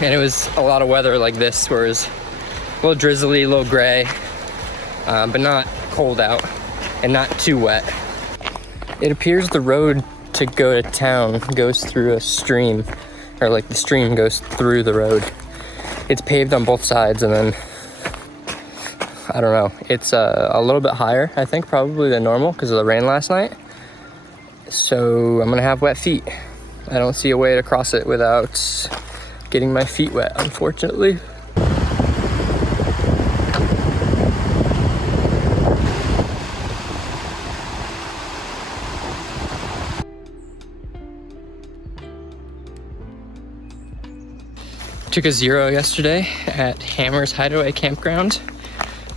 And it was a lot of weather like this where it was a little drizzly, a little gray, but not cold out and not too wet. It appears the road to go to town goes through a stream, or like the stream goes through the road. It's paved on both sides, and then I don't know, it's a little bit higher, I think, probably than normal because of the rain last night. So I'm gonna have wet feet. I don't see a way to cross it without getting my feet wet, unfortunately. Took a 0 yesterday at Hammer's Hideaway Campground.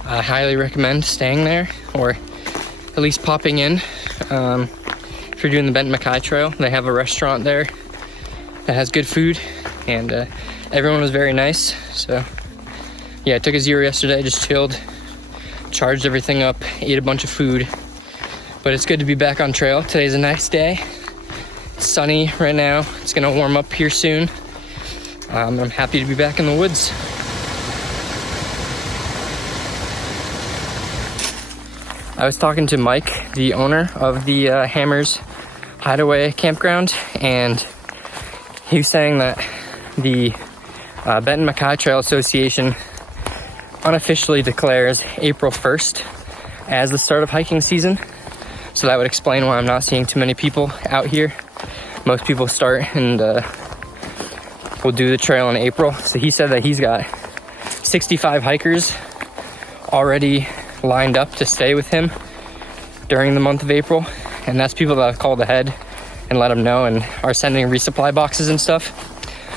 I highly recommend staying there, or at least popping in. If you're doing the Benton MacKaye Trail, they have a restaurant there that has good food, and everyone was very nice. So yeah, I took a 0 yesterday, just chilled, charged everything up, ate a bunch of food. But it's good to be back on trail. Today's a nice day. It's sunny right now. It's gonna warm up here soon. I'm happy to be back in the woods. I was talking to Mike, the owner of the Hammer's Hideaway Campground, and he was saying that the Benton MacKaye Trail Association unofficially declares April 1st as the start of hiking season. So that would explain why I'm not seeing too many people out here. Most people start and will do the trail in April. So he said that he's got 65 hikers already lined up to stay with him during the month of April. And that's people that I've called ahead and let them know and are sending resupply boxes and stuff.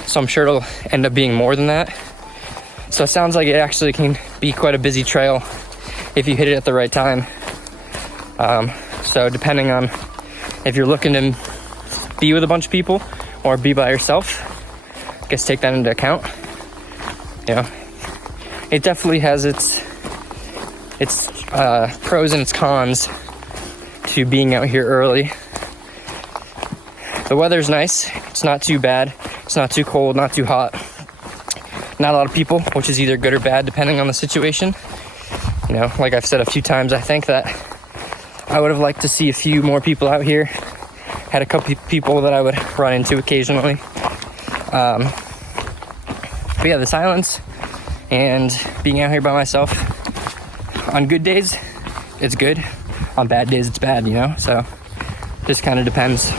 So I'm sure it'll end up being more than that. So it sounds like it actually can be quite a busy trail if you hit it at the right time. So depending on if you're looking to be with a bunch of people or be by yourself, I guess take that into account. You know, it definitely has its pros and its cons to being out here early. The weather's nice. It's not too bad. It's not too cold, not too hot. Not a lot of people, which is either good or bad depending on the situation. You know, like I've said a few times, I think that I would have liked to see a few more people out here. Had a couple people that I would run into occasionally. But yeah, the silence and being out here by myself, on good days, it's good. On bad days, it's bad, you know? So just kind of depends.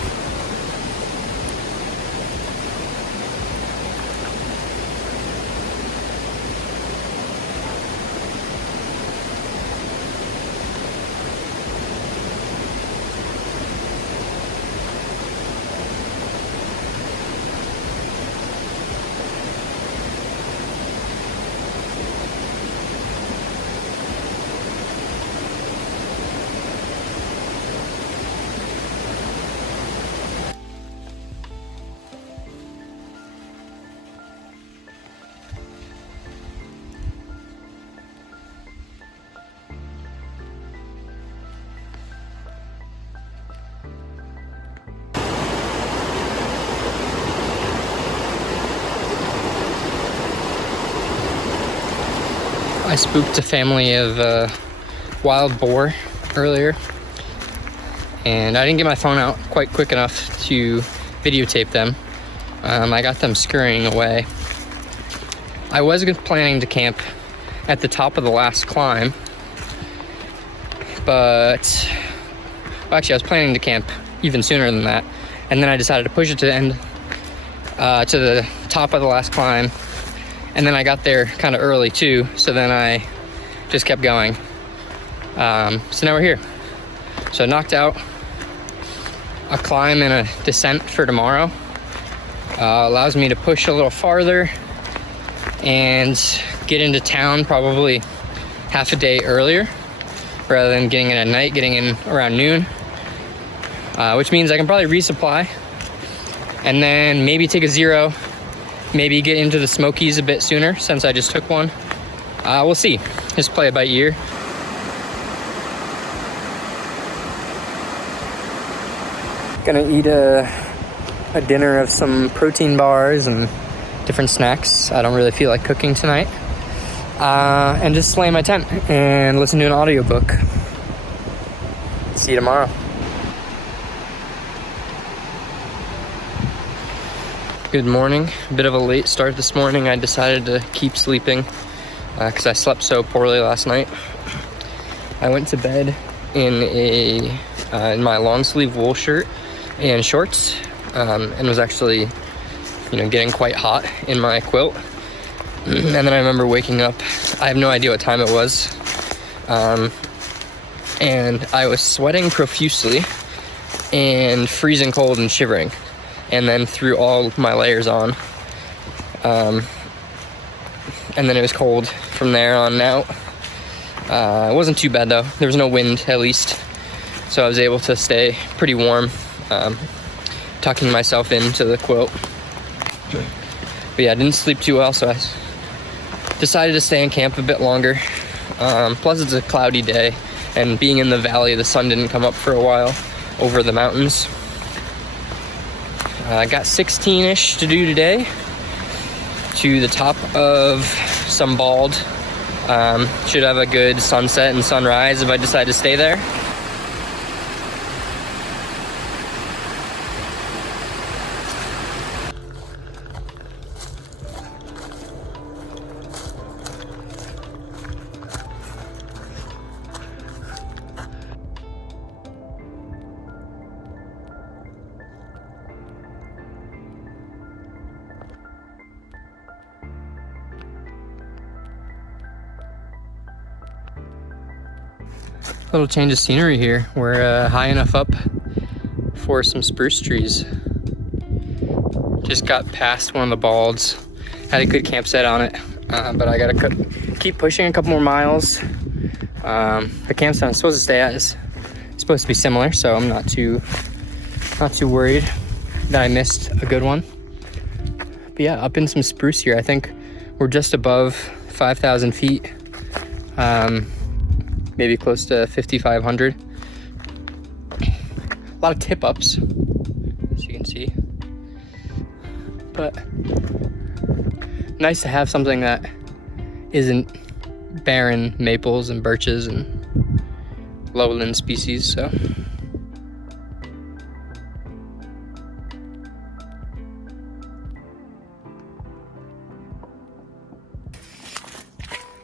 I spooked a family of wild boar earlier, and I didn't get my phone out quite quick enough to videotape them. I got them scurrying away. I was planning to camp at the top of the last climb, but actually I was planning to camp even sooner than that, and then I decided to push it to the end, to the top of the last climb. And then I got there kind of early too, so then I just kept going. So now we're here. So I knocked out a climb and a descent for tomorrow. Allows me to push a little farther and get into town probably half a day earlier, rather than getting in at night, getting in around noon. Which means I can probably resupply and then maybe take a 0. Maybe get into the Smokies a bit sooner since I just took one. We'll see. Just play it by ear. Gonna eat a a dinner of some protein bars and different snacks. I don't really feel like cooking tonight. And just lay in my tent and listen to an audiobook. See you tomorrow. Good morning. A bit of a late start this morning. I decided to keep sleeping because I slept so poorly last night. I went to bed in my long sleeve wool shirt and shorts, and was actually, getting quite hot in my quilt. And then I remember waking up. I have no idea what time it was, and I was sweating profusely and freezing cold and shivering. And then threw all my layers on. And then it was cold from there on out. It wasn't too bad though. There was no wind, at least. So I was able to stay pretty warm, tucking myself into the quilt. But yeah, I didn't sleep too well, so I decided to stay in camp a bit longer. Plus it's a cloudy day, and being in the valley, the sun didn't come up for a while over the mountains. I got 16-ish to do today, to the top of some bald. Should have a good sunset and sunrise if I decide to stay there. Little change of scenery here. We're high enough up for some spruce trees. Just got past one of the balds. Had a good campsite on it, but I gotta keep pushing a couple more miles. The campsite I'm supposed to stay at is supposed to be similar, so I'm not too worried that I missed a good one. But yeah, up in some spruce here. I think we're just above 5,000 feet. Maybe close to 5,500. A lot of tip ups, as you can see. But nice to have something that isn't barren maples and birches and lowland species, so.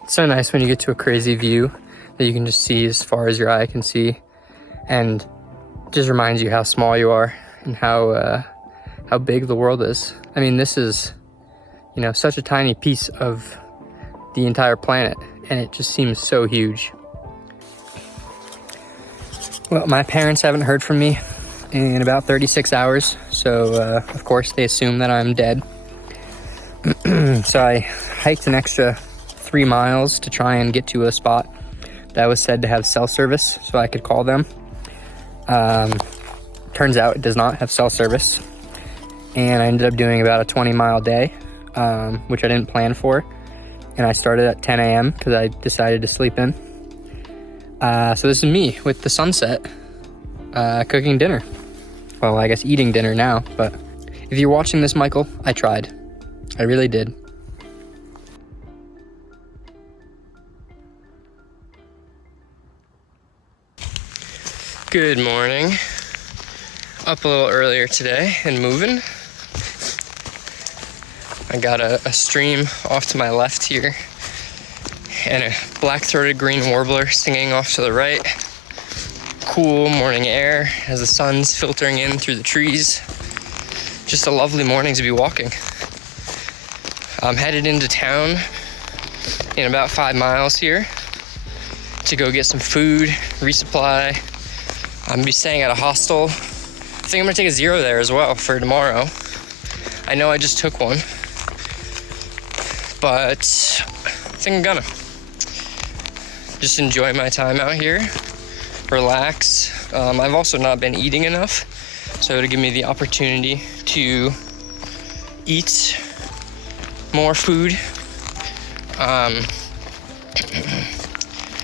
It's so nice when you get to a crazy view that you can just see as far as your eye can see, and just reminds you how small you are and how big the world is. I mean, this is, such a tiny piece of the entire planet, and it just seems so huge. Well, my parents haven't heard from me in about 36 hours, so of course they assume that I'm dead. So I hiked an extra 3 miles to try and get to a spot that was said to have cell service, so I could call them. Turns out it does not have cell service, and I ended up doing about a 20-mile day, which I didn't plan for, and I started at 10 a.m. because I decided to sleep in. So this is me with the sunset, cooking dinner. Well, I guess eating dinner now, but if you're watching this, Michael, I tried. I really did. Good morning. Up a little earlier today and moving. I got a stream off to my left here and a black-throated green warbler singing off to the right. Cool morning air as the sun's filtering in through the trees. Just a lovely morning to be walking. I'm headed into town in about 5 miles here to go get some food, resupply. I'm gonna be staying at a hostel. I think I'm gonna take a zero there as well for tomorrow. I know I just took one, but I think I'm gonna just enjoy my time out here, relax. I've also not been eating enough, so it'll give me the opportunity to eat more food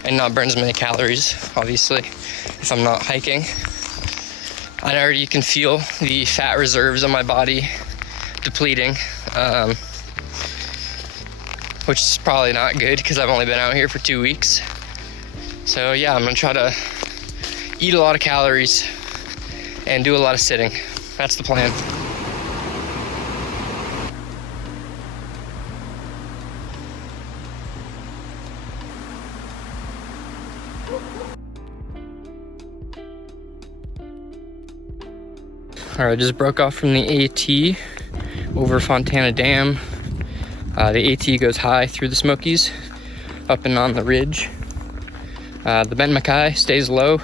and not burn as many calories, obviously, if I'm not hiking. I already can feel the fat reserves on my body depleting, which is probably not good because I've only been out here for 2 weeks. So yeah, I'm gonna try to eat a lot of calories and do a lot of sitting. That's the plan. All right, I just broke off from the AT over Fontana Dam. The AT goes high through the Smokies, up and on the ridge. The Benton MacKaye stays low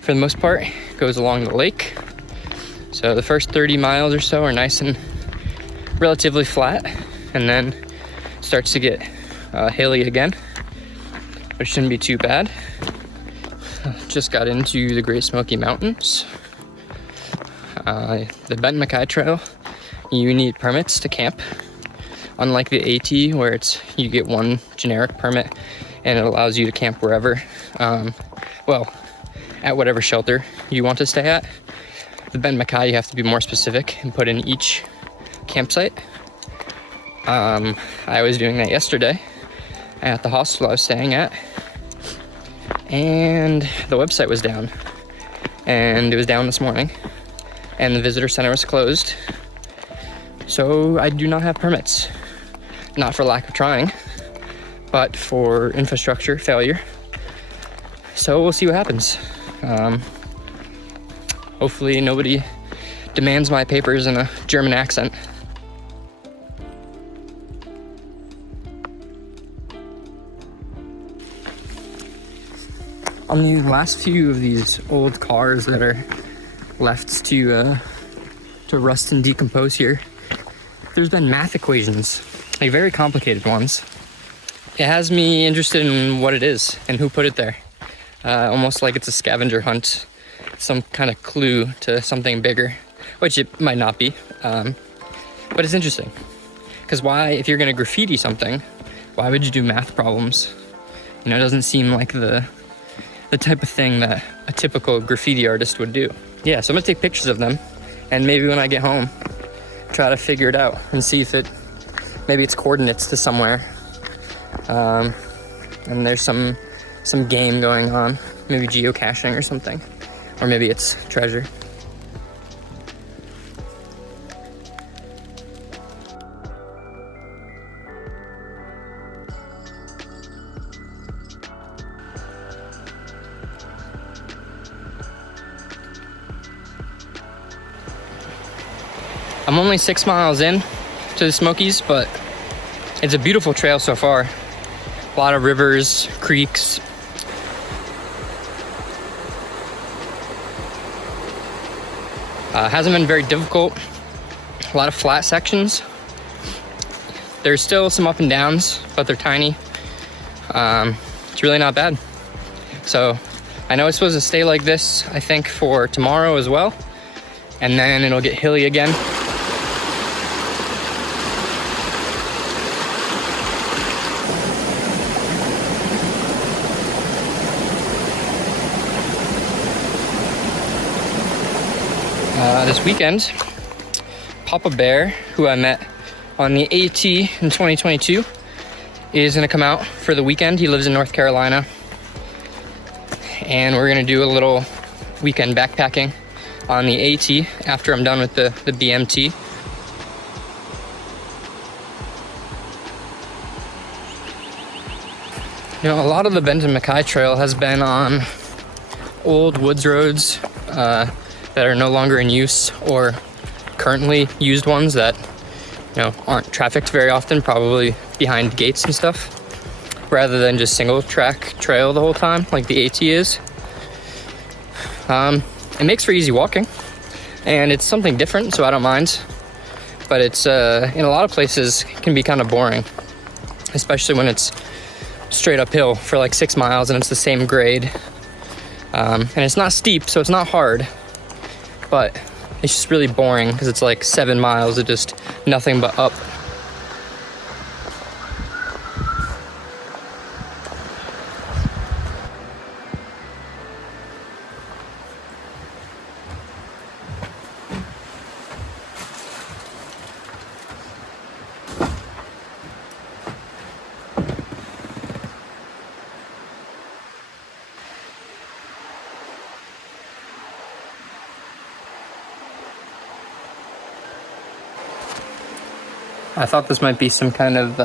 for the most part, goes along the lake. So the first 30 miles or so are nice and relatively flat, and then starts to get hilly again, which shouldn't be too bad. Just got into the Great Smoky Mountains. The Benton MacKaye Trail, you need permits to camp. Unlike the AT, where you get one generic permit and it allows you to camp wherever, well, at whatever shelter you want to stay at. The Benton MacKaye, you have to be more specific and put in each campsite. I was doing that yesterday at the hostel I was staying at, and the website was down, and it was down this morning, and the visitor center was closed. So I do not have permits, not for lack of trying, but for infrastructure failure. So we'll see what happens. Hopefully nobody demands my papers in a German accent. On the last few of these old cars that are left to rust and decompose here, there's been math equations, like very complicated ones. It has me interested in what it is and who put it there. Almost like it's a scavenger hunt, some kind of clue to something bigger, which it might not be, but it's interesting. Because why, if you're gonna graffiti something, why would you do math problems? You know, it doesn't seem like the type of thing that a typical graffiti artist would do. Yeah, so I'm gonna take pictures of them, and maybe when I get home, try to figure it out and see if maybe it's coordinates to somewhere. And there's some game going on, maybe geocaching or something, or maybe it's treasure. I'm only 6 miles in to the Smokies, but it's a beautiful trail so far. A lot of rivers, creeks. Hasn't been very difficult. A lot of flat sections. There's still some up and downs, but they're tiny. It's really not bad. So I know it's supposed to stay like this, I think, for tomorrow as well. And then it'll get hilly again. This weekend, Papa Bear, who I met on the AT in 2022, is gonna come out for the weekend. He lives in North Carolina, and we're gonna do a little weekend backpacking on the AT after I'm done with the BMT. You know, a lot of the Benton MacKaye Trail has been on old woods roads that are no longer in use, or currently used ones that, you know, aren't trafficked very often, probably behind gates and stuff, rather than just single track trail the whole time like the AT is. It makes for easy walking, and it's something different, so I don't mind, but it's in a lot of places can be kind of boring, especially when it's straight uphill for like 6 miles and it's the same grade, and it's not steep, so it's not hard, but it's just really boring because it's like 7 miles of just nothing but up. I thought this might be some kind of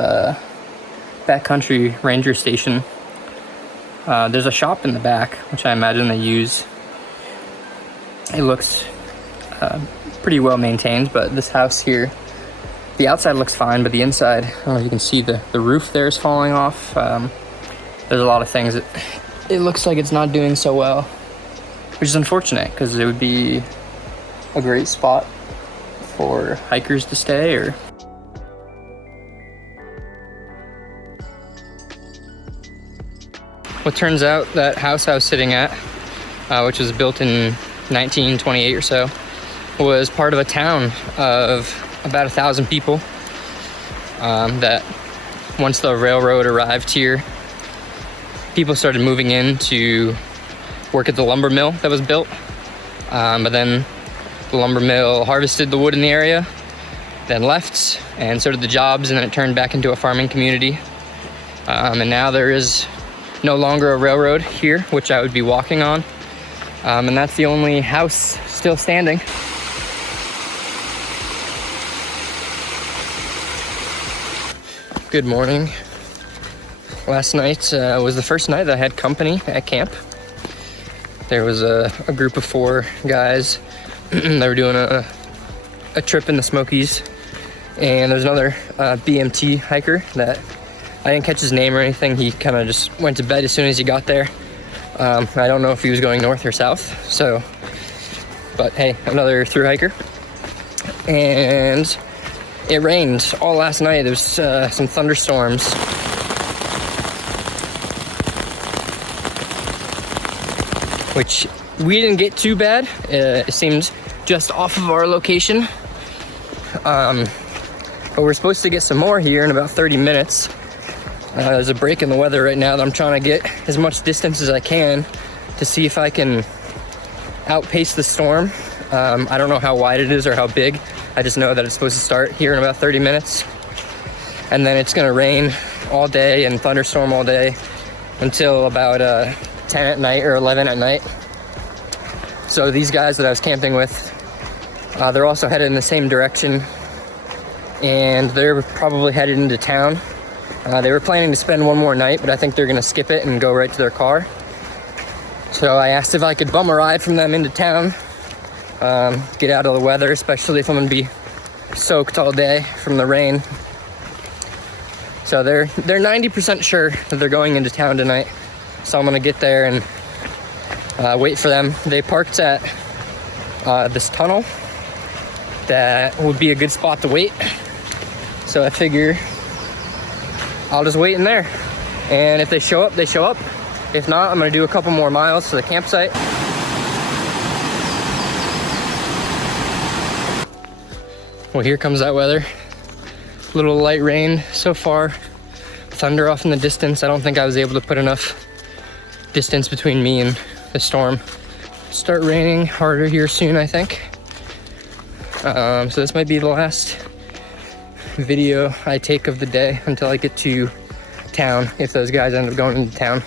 backcountry ranger station. There's a shop in the back, which I imagine they use. It looks pretty well maintained, but this house here, the outside looks fine, but the inside, I don't know if you can see the roof there is falling off. There's a lot of things that it looks like it's not doing so well, which is unfortunate because it would be a great spot for hikers to stay. Or well, it turns out that house I was sitting at, which was built in 1928 or so, was part of a town of about 1,000 people. That once the railroad arrived here, people started moving in to work at the lumber mill that was built. But then the lumber mill harvested the wood in the area, then left, and so did the jobs, and then it turned back into a farming community. And now there is no longer a railroad here, which I would be walking on. And that's the only house still standing. Good morning. Last night was the first night that I had company at camp. There was a group of 4 guys. They were doing a trip in the Smokies. And there's another BMT hiker that I didn't catch his name or anything. He kind of just went to bed as soon as he got there. I don't know if he was going north or south. So, but hey, another thru hiker. And it rained all last night. There was some thunderstorms. Which we didn't get too bad. It seemed just off of our location. But we're supposed to get some more here in about 30 minutes. There's a break in the weather right now that I'm trying to get as much distance as I can to see if I can outpace the storm. I don't know how wide it is or how big. I just know that it's supposed to start here in about 30 minutes. And then it's gonna rain all day and thunderstorm all day until about 10 at night or 11 at night. So these guys that I was camping with, they're also headed in the same direction, and they're probably headed into town. They were planning to spend one more night, but I think they're gonna skip it and go right to their car. So I asked if I could bum a ride from them into town, get out of the weather, especially if I'm gonna be soaked all day from the rain. So they're 90% sure that they're going into town tonight. So I'm gonna get there and wait for them. They parked at this tunnel that would be a good spot to wait. So I figure I'll just wait in there. And if they show up, they show up. If not, I'm gonna do a couple more miles to the campsite. Well, here comes that weather. Little light rain so far. Thunder off in the distance. I don't think I was able to put enough distance between me and the storm. Start raining harder here soon, I think. So this might be the last video I take of the day until I get to town, if those guys end up going into town.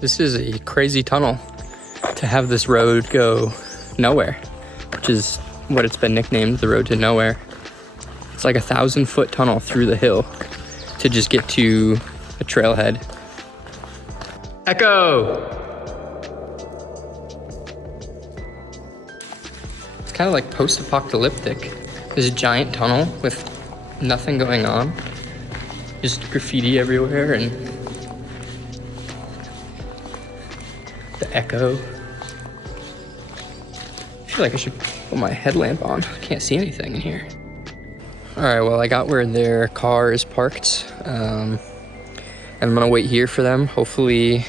This is a crazy tunnel to have this road go nowhere, which is what it's been nicknamed, the road to nowhere. It's like 1,000-foot tunnel through the hill to just get to a trailhead. Echo! It's kind of like post-apocalyptic. There's a giant tunnel with nothing going on. Just graffiti everywhere and the echo. I feel like I should put my headlamp on. I can't see anything in here. All right, well, I got where their car is parked. And I'm gonna wait here for them. Hopefully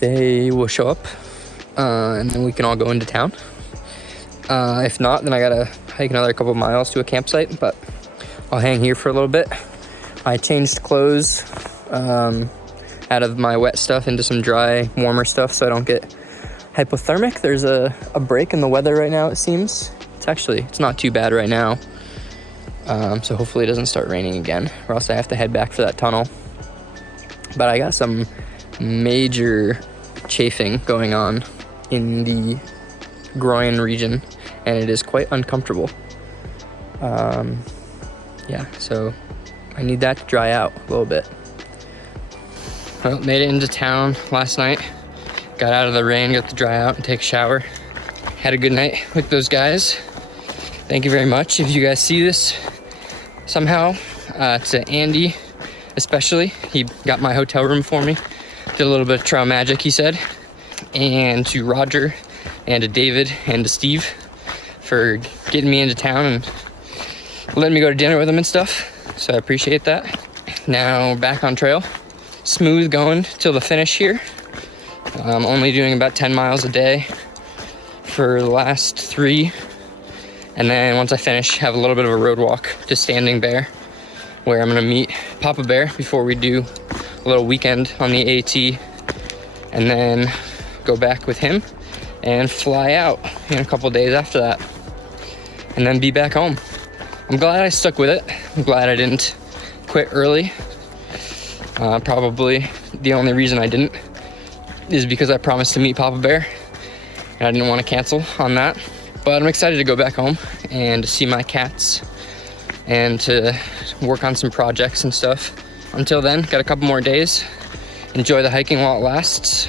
they will show up and then we can all go into town. If not, then I gotta hike another couple miles to a campsite, but I'll hang here for a little bit. I changed clothes out of my wet stuff into some dry, warmer stuff so I don't get hypothermic. There's a break in the weather right now, it seems. It's not too bad right now. So hopefully it doesn't start raining again, or else I have to head back for that tunnel. But I got some major chafing going on in the groin region, and it is quite uncomfortable. Yeah, so I need that to dry out a little bit. Well, made it into town last night. Got out of the rain, got to dry out and take a shower. Had a good night with those guys. Thank you very much. If you guys see this somehow, to Andy especially, he got my hotel room for me. Did a little bit of trail magic, he said. And to Roger and to David and to Steve for getting me into town and letting me go to dinner with them and stuff. So I appreciate that. Now back on trail. Smooth going till the finish here. I'm only doing about 10 miles a day for the last 3. And then once I finish, have a little bit of a road walk to Standing Bear, where I'm gonna meet Papa Bear before we do a little weekend on the AT, and then go back with him and fly out in a couple days after that, and then be back home. I'm glad I stuck with it. I'm glad I didn't quit early. Probably the only reason I didn't is because I promised to meet Papa Bear, and I didn't want to cancel on that. But I'm excited to go back home and to see my cats and to work on some projects and stuff. Until then, got a couple more days. Enjoy the hiking while it lasts.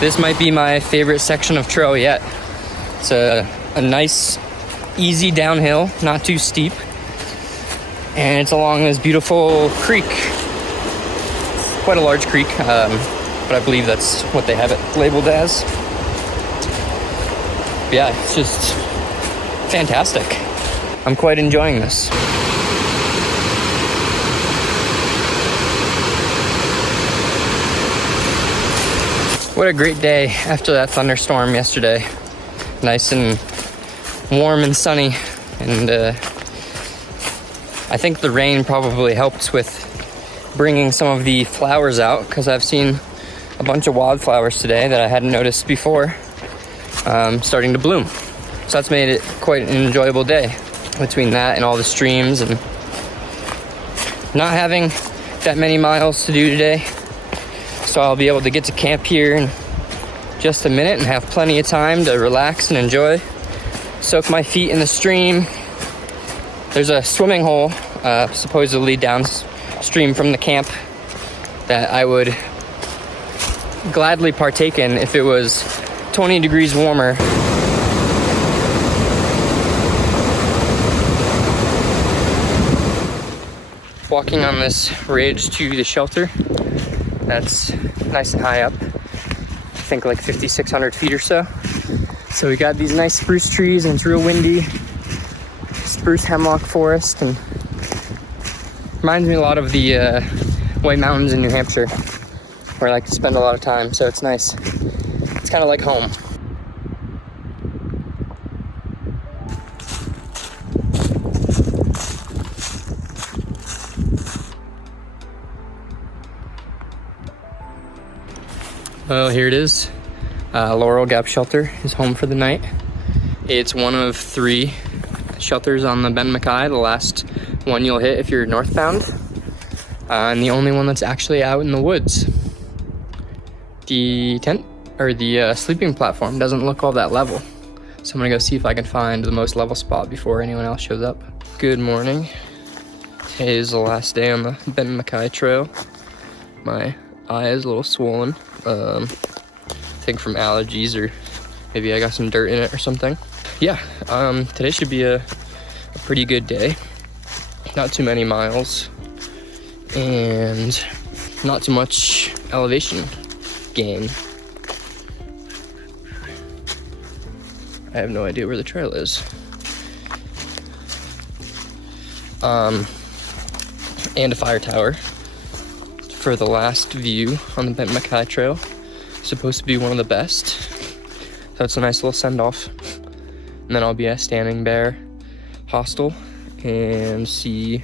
This might be my favorite section of trail yet. It's a nice, easy downhill, not too steep. And it's along this beautiful creek. Quite a large creek, but I believe that's what they have it labeled as. But yeah, it's just fantastic. I'm quite enjoying this. What a great day after that thunderstorm yesterday. Nice and warm and sunny. And I think the rain probably helped with bringing some of the flowers out, because I've seen a bunch of wildflowers today that I hadn't noticed before starting to bloom. So that's made it quite an enjoyable day. Between that and all the streams and not having that many miles to do today. So I'll be able to get to camp here in just a minute and have plenty of time to relax and enjoy. Soak my feet in the stream. There's a swimming hole supposedly downstream from the camp that I would gladly partake in if it was 20 degrees warmer. Walking on this ridge to the shelter. That's nice and high up. I think like 5,600 feet or so. So we got these nice spruce trees and it's real windy. Spruce hemlock forest, and reminds me a lot of the White Mountains in New Hampshire, where I like to spend a lot of time, so it's nice. It's kind of like home. Well, here it is. Laurel Gap Shelter is home for the night. It's one of 3 shelters on the Benton MacKaye, the last one you'll hit if you're northbound, and the only one that's actually out in the woods. The tent, or the sleeping platform, doesn't look all that level, so I'm gonna go see if I can find the most level spot before anyone else shows up. Good morning. Today is the last day on the Benton MacKaye Trail. My eye is a little swollen. I think from allergies, or maybe I got some dirt in it or something. Yeah, today should be a pretty good day. not too many miles, and not too much elevation gain. I have no idea where the trail is. And a fire tower for the last view on the Benton MacKaye Trail. Supposed to be one of the best. So it's a nice little send-off. And then I'll be at Standing Bear Hostel and see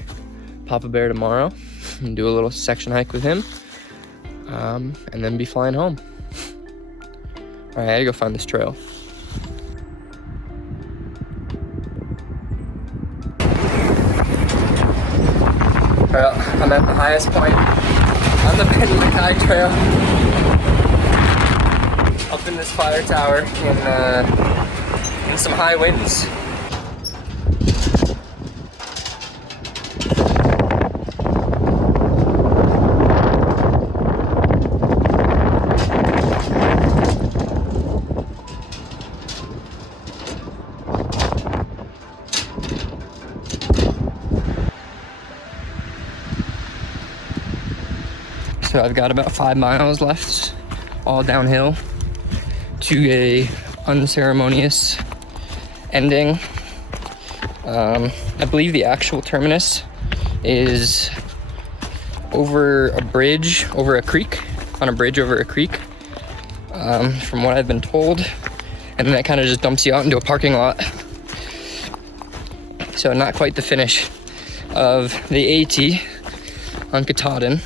Papa Bear tomorrow and do a little section hike with him. And then be flying home. All right, I gotta go find this trail. Well, I'm at the highest point on the Benton MacKaye Trail, up in this fire tower in some high winds. So I've got about 5 miles left, all downhill, to a unceremonious ending. I believe the actual terminus is over a bridge, over a creek, on a bridge over a creek, from what I've been told. And then that kind of just dumps you out into a parking lot. So not quite the finish of the AT on Katahdin.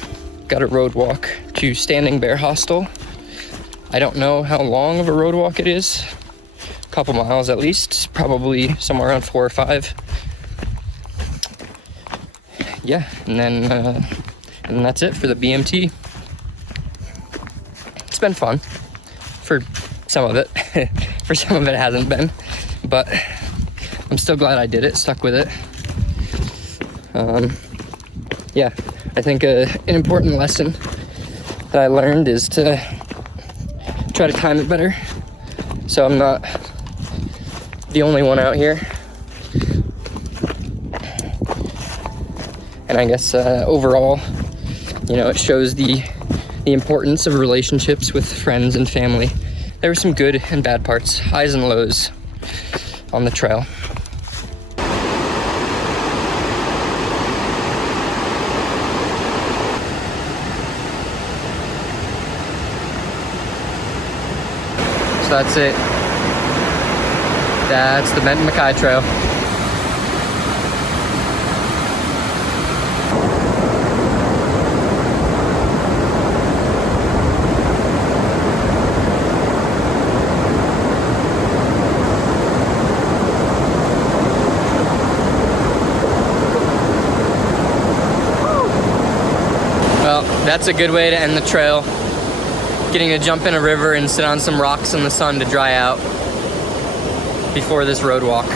Got a road walk to Standing Bear Hostel. I don't know how long of a road walk it is. A couple miles at least, probably somewhere around 4 or 5. Yeah, and then that's it for the BMT. It's been fun for some of it. For some of it hasn't been, but I'm still glad I did it, stuck with it. Yeah, I think an important lesson that I learned is to try to time it better, so I'm not the only one out here. And I guess overall, you know, it shows the importance of relationships with friends and family. There were some good and bad parts, highs and lows on the trail. So that's it. That's the Benton MacKaye Trail. Well, that's a good way to end the trail. Getting to jump in a river and sit on some rocks in the sun to dry out before this road walk.